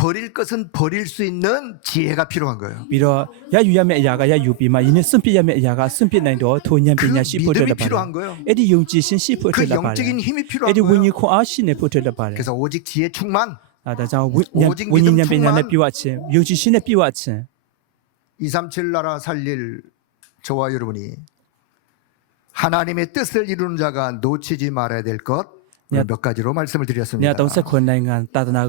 버릴 것은 버릴 수 있는 지혜가 필요한 거예요. ပြီးတော့ရယူရမယ့်အရာကရယူပြီးမှယနေ့စွန့်ပြတ်ရမယ့်အရာကစွန့်ပြတ်နိုင်တော့ထိုဉာဏ်ပ 그 ညာရှိဖို့အတွက်တ 믿음이 တ်ပါတ 필요한 ယ် 거예요. အဲ့ဒီယုံကြည်ခြင်းရှိဖို့အတွ 그 က်တတ်ပါတယ် 영적인 힘이 အဲ့ 필요한 ဒီဝိ 거예요. ညာဉ်ခွန်အားရှိနေဖို့အတွက်တတ်ပါတယ် 그래서 오직 지혜 충만. ဒါကြောင့်ဝိညာဉ်ပညာနဲ့ပြည့်ဝခြင်းယုံကြည်ခြင်းနဲ့ပြည့်ဝခြင်း 237 나라 살릴 저와 여러분이 하나님의 뜻을 이루는 자가 놓치지 말아야 될 것 몇 가지로 말씀을 ည 드렸습니다. 39နိုင်ငံတာသနာ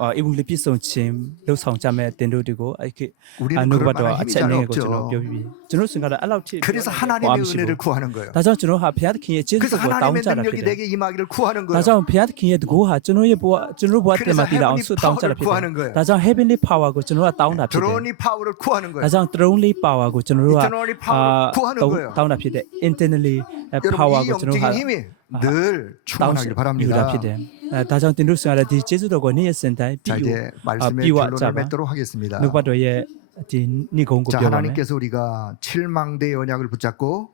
အဝိလိပြည့်စုံခြင်းလှုပ်ဆောင်ကြမဲ့တင်တို့တွေကိုအဲ့ဒီအ 우리는 နုဘ 그럴 တ်တော် 만한 အ 힘이 ချက် 잘 အနေကိုကျွန်တော် 없죠. ပြောပြီးကျွန်တော်စင်ကတော့အဲ့လောက်ထိ 그래서 하나님의 은혜를 구하는 거예요. ဒါကြောင့်ကျွန်တော်ဟာဘုရားသခင်ရဲ့ကျေးဇူး 그래서 ကိုတောင်း 하나님의 ကြတာဖြစ် 능력이 တယ် 내게 임하기를 구하는 ဒါ 거예요. ကြောင့်ဘုရားသခင်ရဲ့တကူဟာကျွန်တော်ရဲ့ဘဝကျွန်တော်ဘဝတည်းမှာတည်လာအောင်ဆုတောင်းကြတာဖြစ်တယ်ဒါကြောင့် heavenly power ကိုကျွန်တော်ကတောင်းတာဖြစ်တယ် 드론이 파워를 구하는 ဒါ 거예요. ကြောင့် throne power ကိုကျွန်တော်တို့က Eternally power 구하는 거예요. တောင်းတာဖြစ်တယ် internally 여러분 power 이 ကိုကျွန်တော် 영적인 ဟာ 힘이 늘 တောင်း 충만하길 ယူတာ 바랍니다. ဖြစ်တယ်ဒါကြောင့်တင်တို့ဆရာလည်းဒီကျေးဇူးတော်ကိုနေ့ရက်စဉ်တိုင်း 자 ပြီး 이제 말씀의 비와 결론을 짜봐. 맺도록 하겠습니다. နှုတ်ပတ်တော်ရဲ့ဒီနေ့ကုန်းကို 자 ပြောပါမယ် 하나님께서 우리가 7망대의 언약을 붙잡고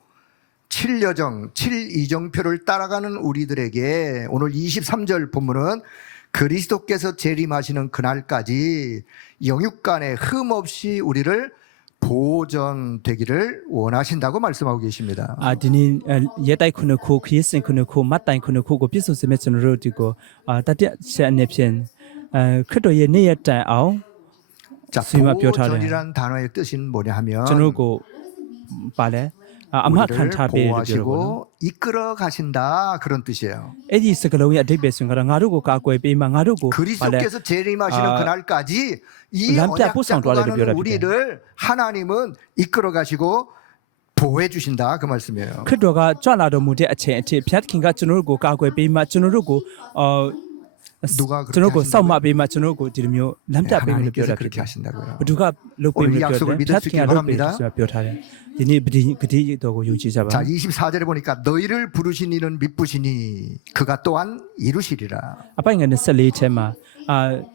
7여정, 7이정표를 따라가는 우리들에게 오늘 23절 본문은 그리스도께서 재림하시는 그날까지 영육간에 흠없이 우리를 보존되기를 원하신다고 말씀하고 계십니다. ဒီနေ့ရက်တိုက်ခုနှစ်ခုခရီးစဉ်ခုနှစ်ခုမတ်တိုင်ခုနှစ်ခုကိုပြည့်စုံစေမဲ့ကျွန်တော်တို့ဒီကိုတတိယဆက်အနေဖြင့်ခရစ်တော်ရဲ့နေ့ရက်တိုင်အောင် 자, 스님아 뼈타래. 보존이란 단어의 뜻은 뭐냐 하면 ကျွန်တော်ကိုပါလဲအမခံ 우리를 ထားပေးလို့ပြောတော့ 보호하시고 이끌어 가신다 그런 뜻이에요. အဲ့ဒီစကလုံးရဲ့အဓိပ္ပာယ်ဆိုရင်ကတော့ငါတို့ကိုကာကွယ်ပေးမှငါတို့ကိုပါလဲ 그리스도께서 재림하시는 아, 그날까지 이 람떼 언약 앞으로 잡고 상도하려 가는 비워라, 우리를 하나님은 이끌어 가시고 보호해 주신다 그 말씀이에요. ခရစ်တော်ကကြွလာတော်မူတဲ့အချိန်အထိဘုရားသခင်ကကျွန်တော်တို့ကိုကာကွယ်ပေးမှကျွန်တော်တို့ကို 누가 ကျွန်တော် 그렇게 ကိုစောင့်မ 하신다고요? ပေးမှကျွန်တော်ကိုဒီလိုမျိုးလမ်းပြပေးလို့ပြော 하나님께서 တာဖြစ်တ 그렇게 ယ် 하신다고요. ဘသူကလုပ်ပေးလို့ပြောတယ် 오늘 ဘု 약속을 ရားသခင်ကလုပ်ပေး 믿을 တယ် 수 ဆိုတာပြောထားတယ်ဒီနေ့ဂတိတော်ကိုယုံကြည်ကြပါ 자 24절에 보니까 너희를 부르신 이는 미쁘시니 그가 또한 이루시리라. အပိုင်ငယ်24ထဲမှာ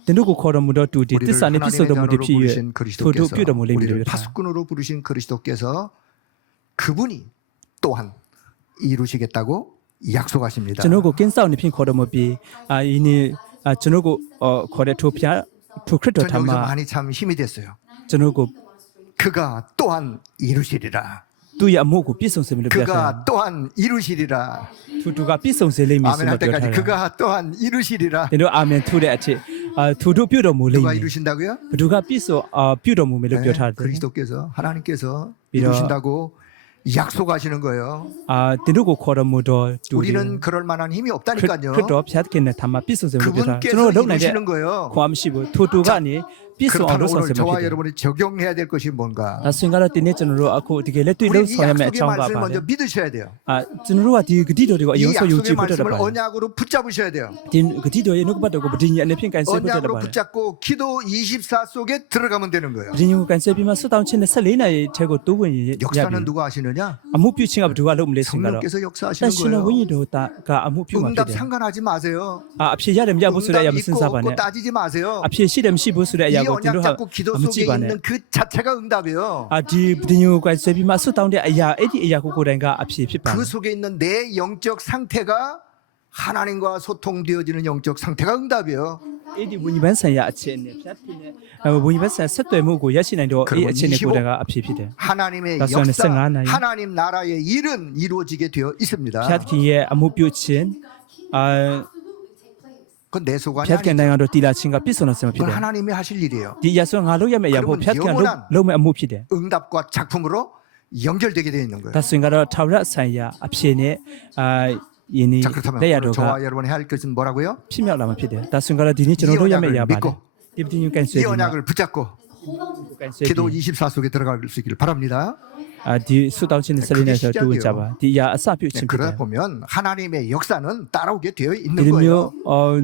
တင်တို့ကိုခေါ်တော်မူတော့သူဒီတစ္ဆာနဲ့ပြည့်စုံတော်မူတဲ့ဖြစ်၍ထို့ပြုတော်မူလိမ့်မည်လို့ 우리를 ပြောထား 파수꾼으로 부르신 그리스도께서 그분이 또한 이루시겠다고 약속하십니다. ကျွန်တော်ကိုကင်းဆောင်နေဖြင့်ခေါ်တော်မူပြီးဒီနေ့ကျွန်တော်ကိုခေါ်တဲ့ထိုဖျားထိုခရစ်တော် 전 ထံ 여기서 မှာ 많이 참 힘이 됐어요. ကျွန်တော်ကို 그가 또한 이루시리라. သူ့ရဲ့အမှုကိုပြည့်စုံစေမယ်လို့ပြောထားတယ် 그가 또한 이루시리라. သူကပြည့်စုံစေလိမ့်မည်ဆို 아멘 မှ 할 ပြောထား 때까지 တယ် 그가 또한 이루시리라. တင်တို့အာမင်ထူတဲ့အထိသူတို့ပြုတော်မူလိမ့် 누가 မယ် 이루신다고요? ဘသူကပြည့်စုံပြုတော်မူမယ်လို့ပြောထားတယ် 그리스도께서 하나님께서 이러- 이루신다고 약속하시는 거예요. တင်တို့ကိုခေါ်တော်မူတော်သူတွေ 우리는 그럴 만한 힘이 ခရ 없다니까요. စ်တော်ဖျားခင်နဲ့ထာမပြည့်စုံစေမှုပြတာကျွန် 그분께서 တော်တို့လုံနိုင်တဲ့ 이루시는 거예요. ခွာမရှိဘူးထိုသူကနေပြည့်စုံအောင် 그렇다면 လုပ်ဆောင် 오늘 စေမှာ 저와 ဖြစ်တယ် 여러분이 적용해야 될 것이 뭔가? ဒါဆိုရင်ကတော့ဒီနေ့ကျွန်တော်တို့အခုတကယ်လက်တွေ့ 우리 လုပ် 이 ဆောင်ရမယ့်အ 약속의 ကြောင်းပါ 말씀을 ပါလေ 먼저 믿으셔야 돼요. ကျွန်တော်တို့ကဒီဂတိတော်တွေကိုအရင် 이 ဆုံးယုံကြည် 약속의 ဖို့တက်တယ် 말씀을 ပါလေ 언약으로 붙잡으셔야 돼요. ဒီဂတိတော်ရဲ့နှုတ်ကပတ်တော်ကိုဗဒင်းကြီးအနေဖြင့်ကန်ဆယ်ဖို့တက်တယ် 언약으로 ပါလေ 붙잡고 기도 24 속에 들어가면 되는 거예요. ဗဒင်းကြီးကိုကန်ဆယ်ပြီးမှဆွတ်တောင်းခြင်းနဲ့14နာရီထဲကိုတိုးဝင်ရပြီ 역사는 누가 하시느냐? အမှုပြုခြင်းကဘယ်သူကလုပ်မလဲဆိုတော့ 성령께서 တ 역사하시는 န်ရှင်တော်ဝိ 거예요. ညာဉ်တော်ကအမှုပြုမှာဖြစ် 응답 တယ် 상관하지 마세요. အဖြစ်ရတယ်မရဘူးဆိုတဲ့အရာ 응답 မစင် 있고 စားပါ 없고 နဲ့ 따지지 마세요. အဖြစ်ရှိတယ်မရှိဘူးဆိုတဲ့အရာ 이 ကိုကျွန် 언약 တော်ဟာ 잡고 기도 မကြ 속에 ည့်ပါနဲ့ 있는 그 자체가 응답이에요. ဒီဗဒင်းကြီးကိုကန်ဆယ်ပြီးမှဆွတ်တောင်းတဲ့အရာအဲ့ဒီအရာကိုကိုယ်တိုင်ကအဖြစ်ဖြစ်ပါ 그 속에 있는 내 영적 상태가 하나님과 소통되어지는 영적 상태가 응답이에요. အဲ့ဒီဝိညာဉ်ပန်းဆိုင်ရာအခြေအနေဖြတ်ဖြစ်နေဝိညာဉ်ပန်းဆိုင်ရာဆက်သွယ်မှုကိုရရှိနိုင်တော့အဲ့အခြေအနေကိုယ်တိုင်ကအဖြစ်ဖြစ်တယ် 하나님의 다시 역사, 15 나이. 하나님 나라의 일은 이루어지게 되어 있습니다. ဖြတ်ခင်ရဲ့အမှုပြုခြင်းအာ 그건 내 소관이 ဖြတ်ခင် 아니죠. နိုင်ငံတော်တည်လာခြင်းကပြည့်စုံတော်ဆင်မှာဖြစ် 그건 တယ် 하나님이 하실 일이에요. ဒီအရာဆိုငါလုပ်ရမယ့်အရာဖို့ဖြတ်ခင်လုပ်မယ့်အမှုဖြစ်တယ် 응답과 작품으로 연결되게 되어 있는 거예요. ဒါဆိုရင်ကတော့ထာဝရဆိုင်ရာအဖြစ်နဲ့ယင်းနေ 자 그렇다면 လက်ရ 오늘 တော်က 저와 여러분이 할 것은 뭐라고요? ဖြစ်မြောက်လာမှာဖြစ်တယ်ဒါဆိုရင်ကတော့ဒီနေ့ကျွန်တော်လုပ်ရမယ့်အရာပါလေဒီပတင်ယူကန်ဆယ် 이 ပြီး 언약을 붙잡고 ကန်ဆယ် 기도 ပြီး 24 속에 들어갈 수 있기를 바랍니다. ဒီဆွတောင်းခြင်းနဲ့ဆက်လက်နေဆိုတူကြပါဒီအရာအစပြုခြင်းဖြစ်တ 그러다 ယ် 보면 하나님의 역사는 따라오게 되어 ဒီ 있는 လို 거예요. မျိုး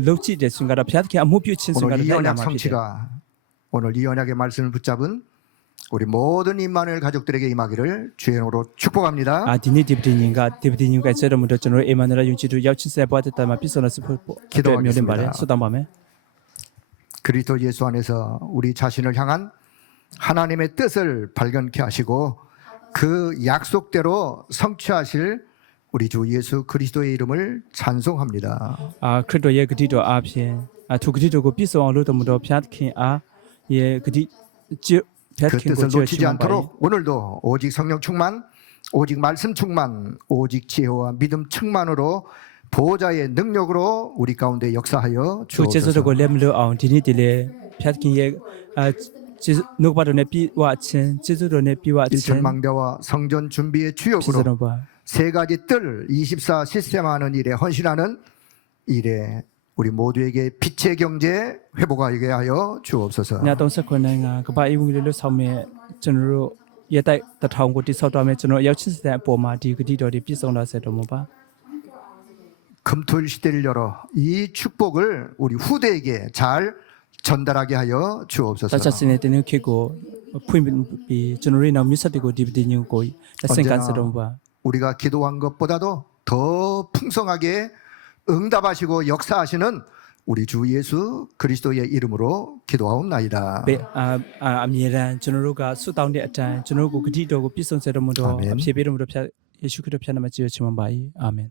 လုပ်ကြည့်တယ်ဆိုရင်ကတော့ဖျားခင်အမှုပြုခြင်းဆိုရင် 오늘 ကတော့ 이 လက်လာ 언약 မှာဖြစ်တယ် 성취가 오늘 이 언약의 말씀을 붙잡은 우리 모든 임마누엘 가족들에게 임하기를 주의 이름으로 축복합니다. ဒီနေ့ဒီပတင်ရင်ကဒီပတင်ရင်ကဆက်တော်မူတော့ကျွန်တော်တို့အေမန်နလာယုံကြည်သူရောက်ချစ်ဆက်ပွားတဲ့တာမှာပြည့်စုံတဲ့စဖို့အတွက်မျိုးတင်ပါတယ်ဆွတောင်းပါမယ် 그리스도 예수 안에서 우리 자신을 향한 하나님의 뜻을 발견케 하시고 그 약속대로 성취하실 우리 주 예수 그리스도의 이름을 찬송합니다. ခရစ်တော်ရဲ့ဂတိတော်အားဖြင့်သူဂတိတော်ကိုပြည့်စုံအောင်လုပ်တော်မူတော့ဖျားခင်အားရဲ့ဂတိဖျား 그 ခင်ကို 뜻을 ကြွချီး 놓치지 မှာပါ 않도록 오늘도 오직 성령 충만, 오직 말씀 충만, 오직 지혜와 믿음 충만으로 보호자의 능력으로 우리 가운데 역사하여 သူကျေးဇူး 주옵소서. တော်ကိုလက်မလို့အောင်ဒီနေ့တည်းလေဖျားခင်ရဲ့ကျေးဇူးနှုတ်ပါတော်နဲ့ပြီးဝခြင်းကျေးဇူးတော်နဲ့ပြီးဝ 이 ခြင်း 전망대와 성전 준비의 ကျေးဇူး 주역으로 တော်ပါ 세 가지 뜰 24 시스템하는 일에 헌신하는 일에 우리 모두에게 빛의 경제 회복하게 하여 주옵소서. ည39နိုင်ငံကပ္ပအေဝံဂေလိလွတ်ဆောင်မဲ့ကျွန်တော်တို့ရတိုက်တထောင်ကိုတိဆောက်တော်မဲ့ကျွန်တော်ရောက်ချစ်တဲ့အပေါ်မှာဒီဂတိတော်တွေပြည့်စုံလာစေတော်မူပါ 금토일 시대를 열어 이 축복을 우리 후대에게 잘 전달하게 하여 တ 주옵소서. ခြားစနေတဲ့နေ့ခေတ်ကိုဖွင့်ပြီးကျွန်တော်တို့နောက်မြတ်ဆက်တွေကိုဒီပတင်ညုံကိုလက်ဆင့်ကမ်းစေတော်မူပါ 우리가 기도한 것보다도 더 풍성하게 응답하시고 역사하시는 우리 주 예수 그리스도의 이름으로 기도하옵나이다. အမြဲတမ်းကျွန်တော်တို့ကဆုတောင်းတဲ့အတိုင်းကျွန်တော်တို့ကိုဂတိတော်ကိုပြည့်စုံစေတော်မူတော့အဖြစ်ပေးတော်မူတော့ဖျားယေရှုခရစ်တော်ဖျားနာမကြီးချီးမွမ်းပါ၏အာမင်